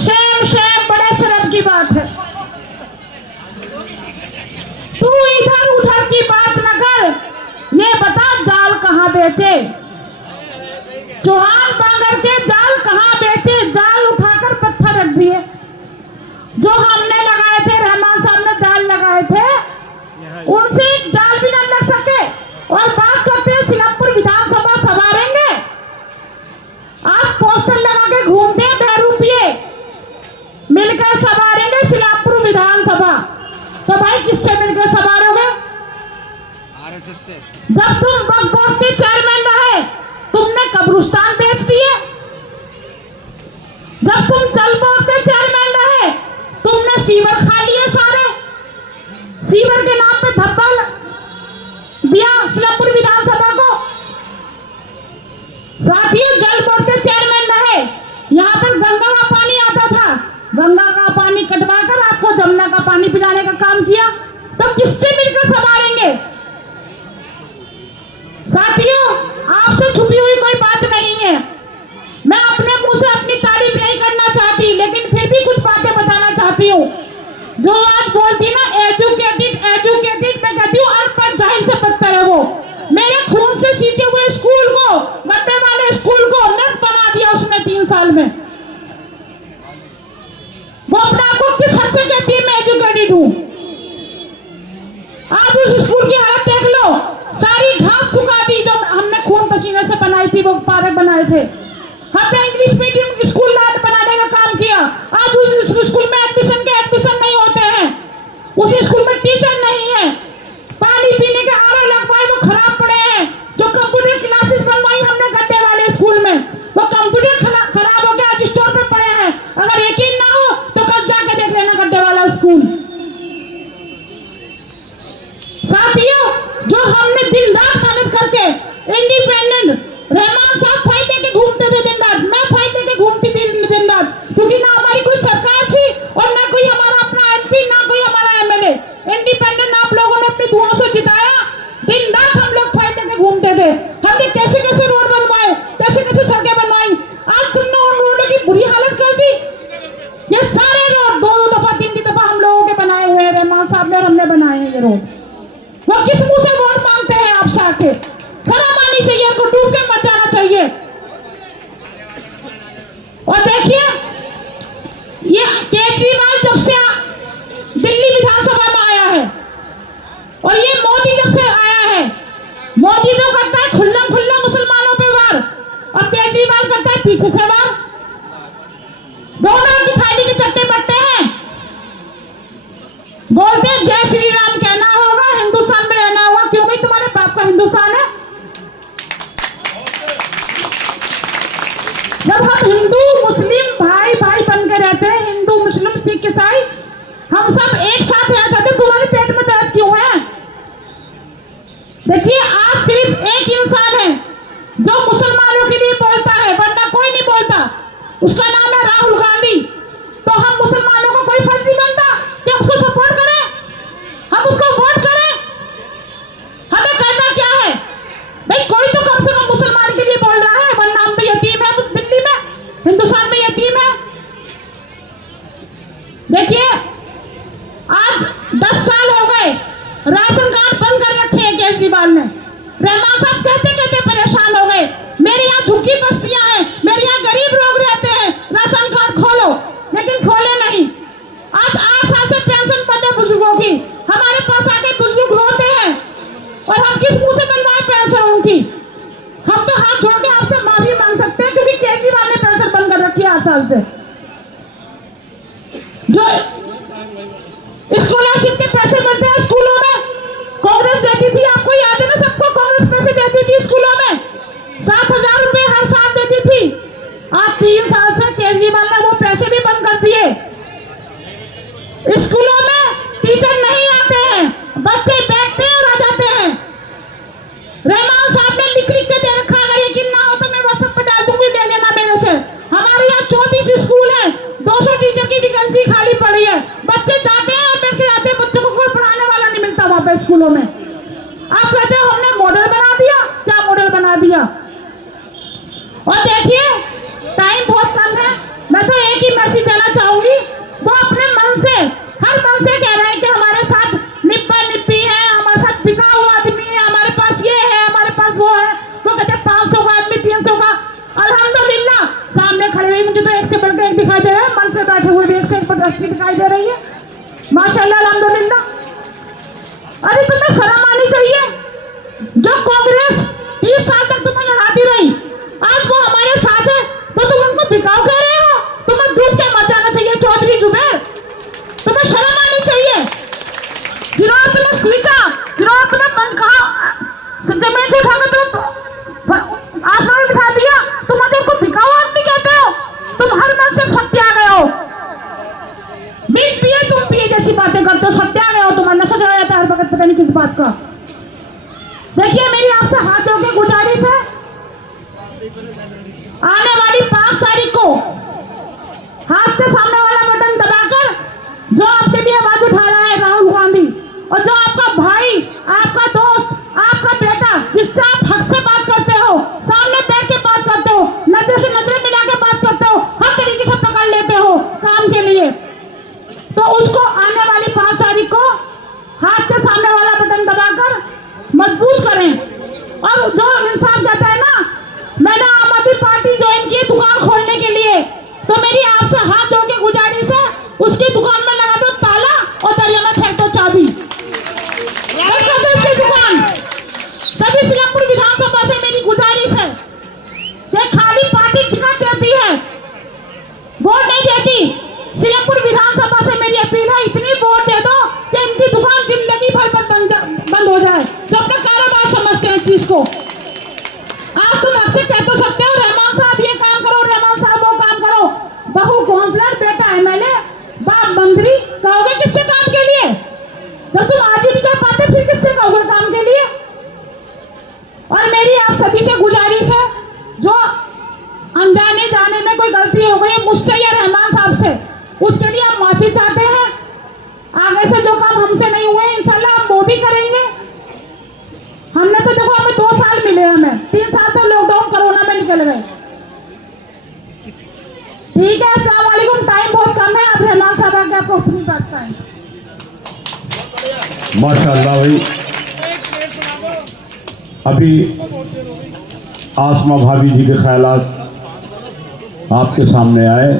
शेम शेम, बड़े शर्म की बात है। तू इधर उधर की बात न कर, ये बता जाल कहाँ बेचे, चौहान बांगर के जाल कहाँ बेचे। जाल उठाकर पत्थर रख दिए, जो हमने लगाए थे, रहमान साहब ने जाल लगाए थे, उनसे एक जाल भी न लग सके। और बात करते हैं सिलापुर विधानसभा संवारेंगे, आप पोस्टर लगा के घूमते हैं 10 रुपये मिलकर संवारेंगे सिलापुर विधानसभा, तो भाई किससे मिलकर संवारोगे। आरएसएस से। जब तुम वक्फ बोर्ड के चेयरमैन रहे तुमने कब्रिस्तान बेच दिए, जब तुम जल बोर्ड के चेयरमैन रहे तुमने सीवर खा लिए सारे, सीवर के नाम पे धब्बा दिया सिलापुर विधानसभा को। साथियों जल बोर्ड के चेयरमैन रहे, यहाँ पर गंगा का पानी आता था, गंगा का पानी कटवाकर आपको जमुना का पानी पिलाने का काम किया, तो किससे मिलकर संवारेंगे। साथियों आपसे छुपी हुई कोई बात नहीं है, मैं अपने मुंह से अपनी तारीफ नहीं करना चाहती, लेकिन फिर भी कुछ बातें बताना चाहती हूँ। जो आज बोलती ना एजुकेटेड एजुकेटेड, मैं कहती हूँ अनपढ़ जाहिल से बदतर है वो। मेरे खून से सींचे हुए स्कूल को, गड्ढे वाले स्कूल को नर्क बना दिया उसने 3 साल में। वो अपने आप को किस हद से कहती है मैं एजुकेटेड हूँ। आज उस स्कूल की हालत देख लो, सारी घास सुखा दी जो हमने खून पसीने से बनाई थी, वो पार्क बनाए थे। हमने इंग्लिश मीडियम स्कूल बनाने का काम किया, आज उस स्कूल में एडमिशन नहीं होते हैं, उस स्कूल में टीचर नहीं है, पानी पीने के आर लगवाए वो खराब पड़े हैं। जो कंप्यूटर क्लासेस बनवाई हमने गड्ढे वाले स्कूल में, वो कंप्यूटर खराब हो गया, आज स्टोर पे पड़े हैं। अगर यकीन ना हो तो कल जाके देख लेना गड्ढे वाला स्कूल। साथियों जो हमने दिन रात मेहनत करके इंडिपेंडेंट, रहमान साहब फाइल लेके घूमते थे दिन रात, मैं फाइल लेके घूमती थी दिन रात, क्योंकि ना हमारी कोई सरकार थी और ना कोई हमारा अपना एमपी, ना कोई हमारा एमएलए। इंडिपेंडेंट आप लोगों ने अपनी दुआओं से जिताया, दिन रात हम लोग फाइल लेके घूमते थे। हमने कैसे कैसे रोड बनवाए, कैसे कैसे सड़कें बनवाई, आज तुमने उन रोडों की बुरी हालत कर दी। ये सारे रोड 2 दफा 3 दफा हम लोगों के बनाए हुए हैं, रहमान साहब ने और हमने बनाए हैं ये रोड। वो किस मुंह से वोट मांगते हैं आपसे आके, शर्म आनी चाहिए, उनको डूब के मर जाना चाहिए। और देखिए ये केजरीवाल जब से दिल्ली विधानसभा में आया है और ये मोदी जब से आया है, मोदी तो करता है खुल्ला मुसलमानों पे वार और केजरीवाल करता है पीछे से वार। दोनों की थाली के चट्टे बट्टे हैं, बोलते हैं जय श्री राम कहना होगा, हिंदुस्तान में रहना होगा। क्यों भाई तुम्हारे बाप का हिंदुस्तान है। जब हम हिंदू मुस्लिम भाई भाई बन के रहते हैं, हिंदू मुस्लिम सिख ईसाई हम सब एक साथ रहना चाहते, तुम्हारे पेट में दर्द क्यों है। देखिए आज सिर्फ एक इंसान है जो मुसलमानों के लिए बोलता है, वरना कोई नहीं बोलता, उसका नाम है राहुल गांधी। तो हम मुसलमानों को कोई फर्ज नहीं बनता कि उसको सपोर्ट करें, हम उसको वोट करें। हमें करना क्या है भाई, कोई तो कम से कम मुसलमान के लिए बोल रहा है, वरना हम भी यतीम है दिल्ली में, हिंदुस्तान में यतीम है। देखिए आज 10 साल हो गए राशन कार्ड बंद कर रखे हैं केजरीवाल ने। रहमान साहब कहते कहते परेशान हो गए, मेरे यहाँ झुग्गी बस्तियां हैं, मेरे यहाँ गरीब लोग रहते हैं, राशन कार्ड खोलो, लेकिन खोले नहीं। आज 8 साल से पेंशन बंद है बुजुर्गों की, हमारे पास आके बुजुर्ग रोते हैं और हम किस मुंह से बनवाए पेंशन उनकी। हम तो हाथ जोड़ के आपसे माफी मांग सकते हैं क्योंकि केजरीवाल ने पेंशन बंद कर रखी है 8 साल से। जो स्कॉलरशिप के पैसे मिलते हैं स्कूलों में, कांग्रेस देती थी, आपको याद है ना सब भाई मुझे तो एक से बढ़कर एक दिखाई दे रहा है, मन पे बैठे हुए भी एक से एक बढ़कर अच्छी दिखाई दे रही है, माशाल्लाह अल्हम्दुलिल्लाह। अरे तुम्हें शर्म आनी चाहिए। जो कांग्रेस 30 साल तक तुम्हें लड़ाती रही, आज वो हमारे साथ है तो तुम उनको बिकाऊ कह रहे हो। तुम्हें डूब के मर जाना चाहिए चौधरी जुबैर, तुम्हें शर्म आनी चाहिए। जिन्होंने तुम्हें सींचा, जिन्होंने तुम्हें मन कहा जमीन से उठाकर तुम आसमान में बिठा दिया, तुम आज उनको बिकाऊ आदमी कहते हो। तुम हर मन से सत्या गए हो, मीट पिए तुम पिए जैसी बातें करते हो, सत्या गए हो, तुम्हारा नशा चढ़ा जाता है हर वक्त, पता नहीं किस बात का। देखिए मेरी आपसे हाथ जोड़ के गुजारिश है, आने वाली 5 तारीख को हाथ के सामने वाला बटन दबाकर जो आपके लिए आवाज उठा रहा है राहुल गांधी, और जो आपका भाई, आपका दोस्त, आपका बेटा, जिससे आप हक से बात करते हो, सामने बैठ के बात करते हो, नजर से नजरें मिला के बात करते हो, हर तरीके से पकड़ लेते हो काम के लिए, तो उसको आने वाली 5 तारीख को हाथ के सामने वाला बटन दबाकर मजबूत करें। और जो इंसान कहता है ना मैंने आम आदमी पार्टी ज्वाइन की दुकान खोलने के लिए, तो मेरी आपसे हाथ जोड़ के गुजारिश है, उसकी दुकान में लगा दो ताला और दरिया में फेंक दो चाबी, उसकी दुकान। सभी सिलमपुर विधानसभा से मेरी गुजारिश है कि खाली पार्टी टिकट देती है, वोट नहीं देती। सिलमपुर विधानसभा से मेरी अपील है, इतनी वोट दे दो कि इनकी दुकान जिंदगी भर बंद हो जाए, जो अपना कारोबार समझते हैं इस चीज को। आज तुम अक्सर कह तो सकते हो रहमान साहब ये काम करो, रहमान साहब वो काम करो, बहू काउंसलर, बेटा एमएलए, बाप मंत्री, कहोगे किससे काम के लिए? जब तुम आज ही नहीं कर पाते फिर किससे कहोगे काम के लिए? और मेरी आप सभी से गुजारिश है, जो अनजाने जाने में कोई गलती हो गई मुझसे या रहमान साहब से, उसके लिए हम माफी चाहते हैं। आगे से जो काम हमसे नहीं हुए इंशाल्लाह हम वो भी करेंगे। हमने तो देखो हमें 2 साल मिले, हमें 3 साल तो लॉकडाउन कोरोना में निकल गए। ठीक है, अस्सलाम वालेकुम, टाइम बहुत कम है, अब रहमान साहब आके आपको अपनी बात करें। माशाल्लाह भाई, अभी आसमा भाभी जी के ख्यालात आपके सामने आए,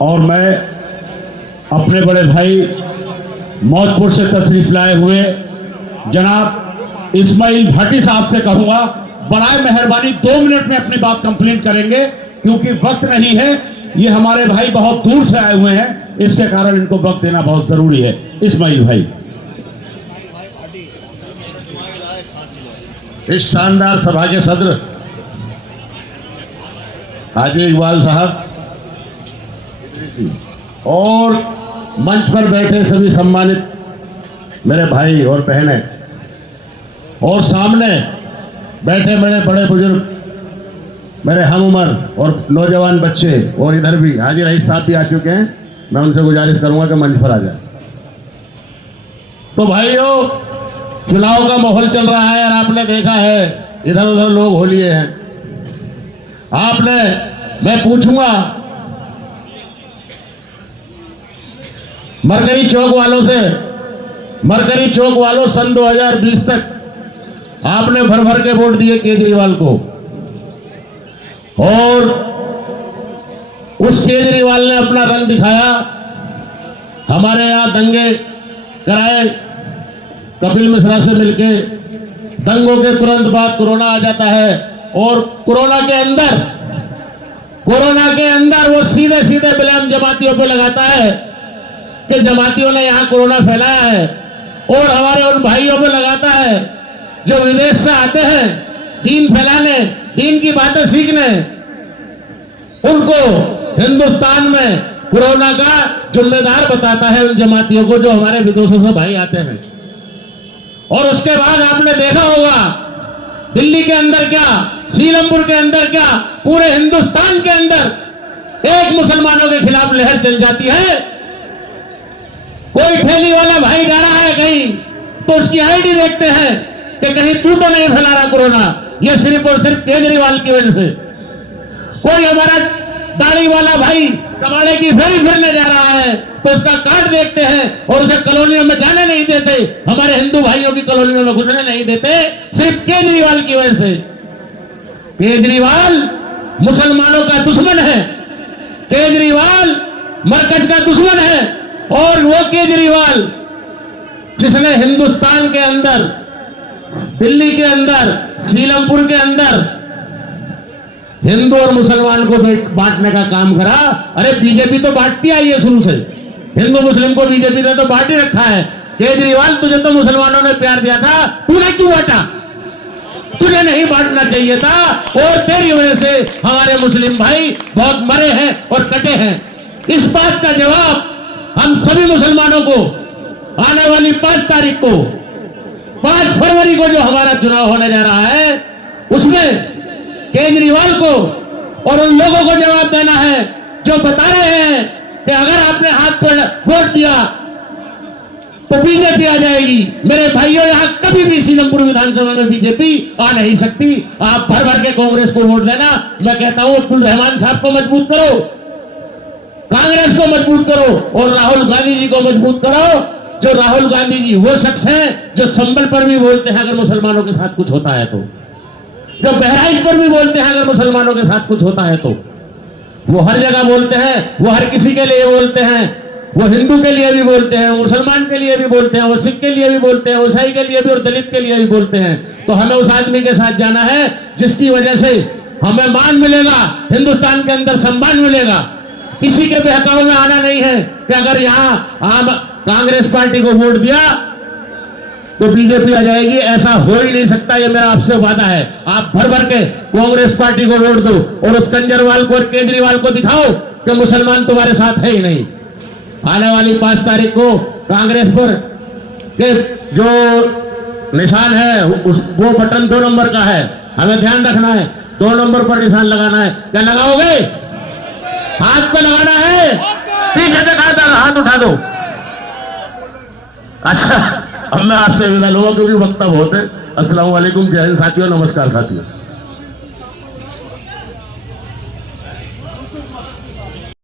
और मैं अपने बड़े भाई मौजपुर से तशरीफ लाए हुए जनाब इस्माइल भाटी साहब से कहूंगा बराए मेहरबानी 2 मिनट में अपनी बात कंप्लीट करेंगे, क्योंकि वक्त नहीं है। ये हमारे भाई बहुत दूर से आए हुए हैं, इसके कारण इनको वक्त देना बहुत जरूरी है। इस्माइल भाई। इस शानदार सभा के सदर हाजी इकबाल साहब और मंच पर बैठे सभी सम्मानित मेरे भाई और बहनें, और सामने बैठे मेरे बड़े बुजुर्ग, मेरे हम उम्र और नौजवान बच्चे, और इधर भी हाजी रईस साहब भी आ चुके हैं, मैं उनसे गुजारिश करूंगा कि मंच पर आ जाए। तो भाइयों, चुनाव का माहौल चल रहा है और आपने देखा है इधर उधर लोग हो लिए हैं। मैं पूछूंगा मरकरी चौक वालों सन 2020 तक आपने भर भर के वोट दिए केजरीवाल को, और उस केजरीवाल ने अपना रंग दिखाया। हमारे यहाँ दंगे कराए कपिल मिश्रा से मिलके, दंगों के तुरंत बाद कोरोना आ जाता है, और कोरोना के अंदर वो सीधे सीधे ब्लेम जमातियों पे लगाता है कि जमातियों ने यहाँ कोरोना फैलाया है, और हमारे उन भाइयों पे लगाता है जो विदेश से आते हैं दीन फैलाने, दीन की बातें सीखने। उनको हिंदुस्तान में कोरोना का जिम्मेदार बताता है, उन जमातियों को जो हमारे विदेशों से भाई आते हैं। और उसके बाद आपने देखा होगा दिल्ली के अंदर क्या, सीलमपुर के अंदर क्या, पूरे हिंदुस्तान के अंदर एक मुसलमानों के खिलाफ लहर चल जाती है। कोई ठेली वाला भाई जा रहा है कहीं तो उसकी आईडी देखते हैं कि कहीं तू तो नहीं फैला रहा कोरोना, ये सिर्फ और सिर्फ केजरीवाल की वजह से। कोई हमारा दाढ़ी वाला भाई कबाड़े की फेरी फिरने जा रहा है तो उसका कार्ड देखते हैं और उसे कॉलोनियों में जाने नहीं देते, हमारे हिंदू भाइयों की कॉलोनियों में घुसने नहीं देते, सिर्फ केजरीवाल की वजह से। केजरीवाल मुसलमानों का दुश्मन है, केजरीवाल मरकज का दुश्मन है, और वो केजरीवाल जिसने हिंदुस्तान के अंदर, दिल्ली के अंदर, सीलमपुर के अंदर हिंदू और मुसलमान को बांटने का काम करा। अरे बीजेपी तो बांटती आई है शुरू से, हिंदू मुस्लिम को बीजेपी ने तो बांट ही रखा है। केजरीवाल तुझे तो मुसलमानों ने प्यार दिया था, तूने क्यों बांटा? तुझे नहीं बांटना चाहिए था, और तेरी वजह से हमारे मुस्लिम भाई बहुत मरे हैं और कटे हैं। इस बात का जवाब हम सभी मुसलमानों को आने वाली 5 तारीख को, 5 फरवरी को जो हमारा चुनाव होने जा रहा है, उसमें केजरीवाल को और उन लोगों को जवाब देना है जो बता रहे हैं कि अगर आपने हाथ पर वोट दिया तो बीजेपी आ जाएगी। मेरे भाइयों, यहां कभी भी सीलमपुर विधानसभा में बीजेपी आ नहीं सकती। आप भर भर के कांग्रेस को वोट देना। मैं कहता हूं अब्दुल रहमान साहब को मजबूत करो, कांग्रेस को मजबूत करो, और राहुल गांधी जी को मजबूत करो। जो राहुल गांधी जी वो शख्स हैं जो संबल पर भी बोलते हैं अगर मुसलमानों के साथ कुछ होता है तो, जो बहराइच पर भी बोलते हैं अगर मुसलमानों के साथ कुछ होता है तो, वो हर जगह बोलते हैं, वो हर किसी के लिए बोलते हैं, वो हिंदू के लिए भी बोलते हैं, मुसलमान के लिए भी बोलते हैं, वो सिख के लिए भी बोलते हैं, ईसाई के लिए भी और दलित के लिए भी बोलते हैं। तो हमें उस आदमी के साथ जाना है जिसकी वजह से हमें मान मिलेगा, हिंदुस्तान के अंदर सम्मान मिलेगा। किसी के बहकाव में आना नहीं है कि अगर यहां आम कांग्रेस पार्टी को वोट दिया तो बीजेपी आ जाएगी, ऐसा हो ही नहीं सकता। ये मेरा आपसे वादा है। आप भर भर के कांग्रेस पार्टी को वोट दो और उस कंजरवाल को और केजरीवाल को दिखाओ कि मुसलमान तुम्हारे साथ है ही नहीं। आने वाली 5 तारीख को कांग्रेस पर के जो निशान है वो बटन 2 नंबर का है, हमें ध्यान रखना है। 2 नंबर पर निशान लगाना है। क्या लगाओगे? हाथ पे लगाना है, पीछे दिखा दो, हाथ उठा दो। अच्छा, अब मैं आपसे विदा लूंगा क्योंकि वक्त बहुत है। अस्सलाम वालेकुम, जय हिंद साथियों, नमस्कार साथियों।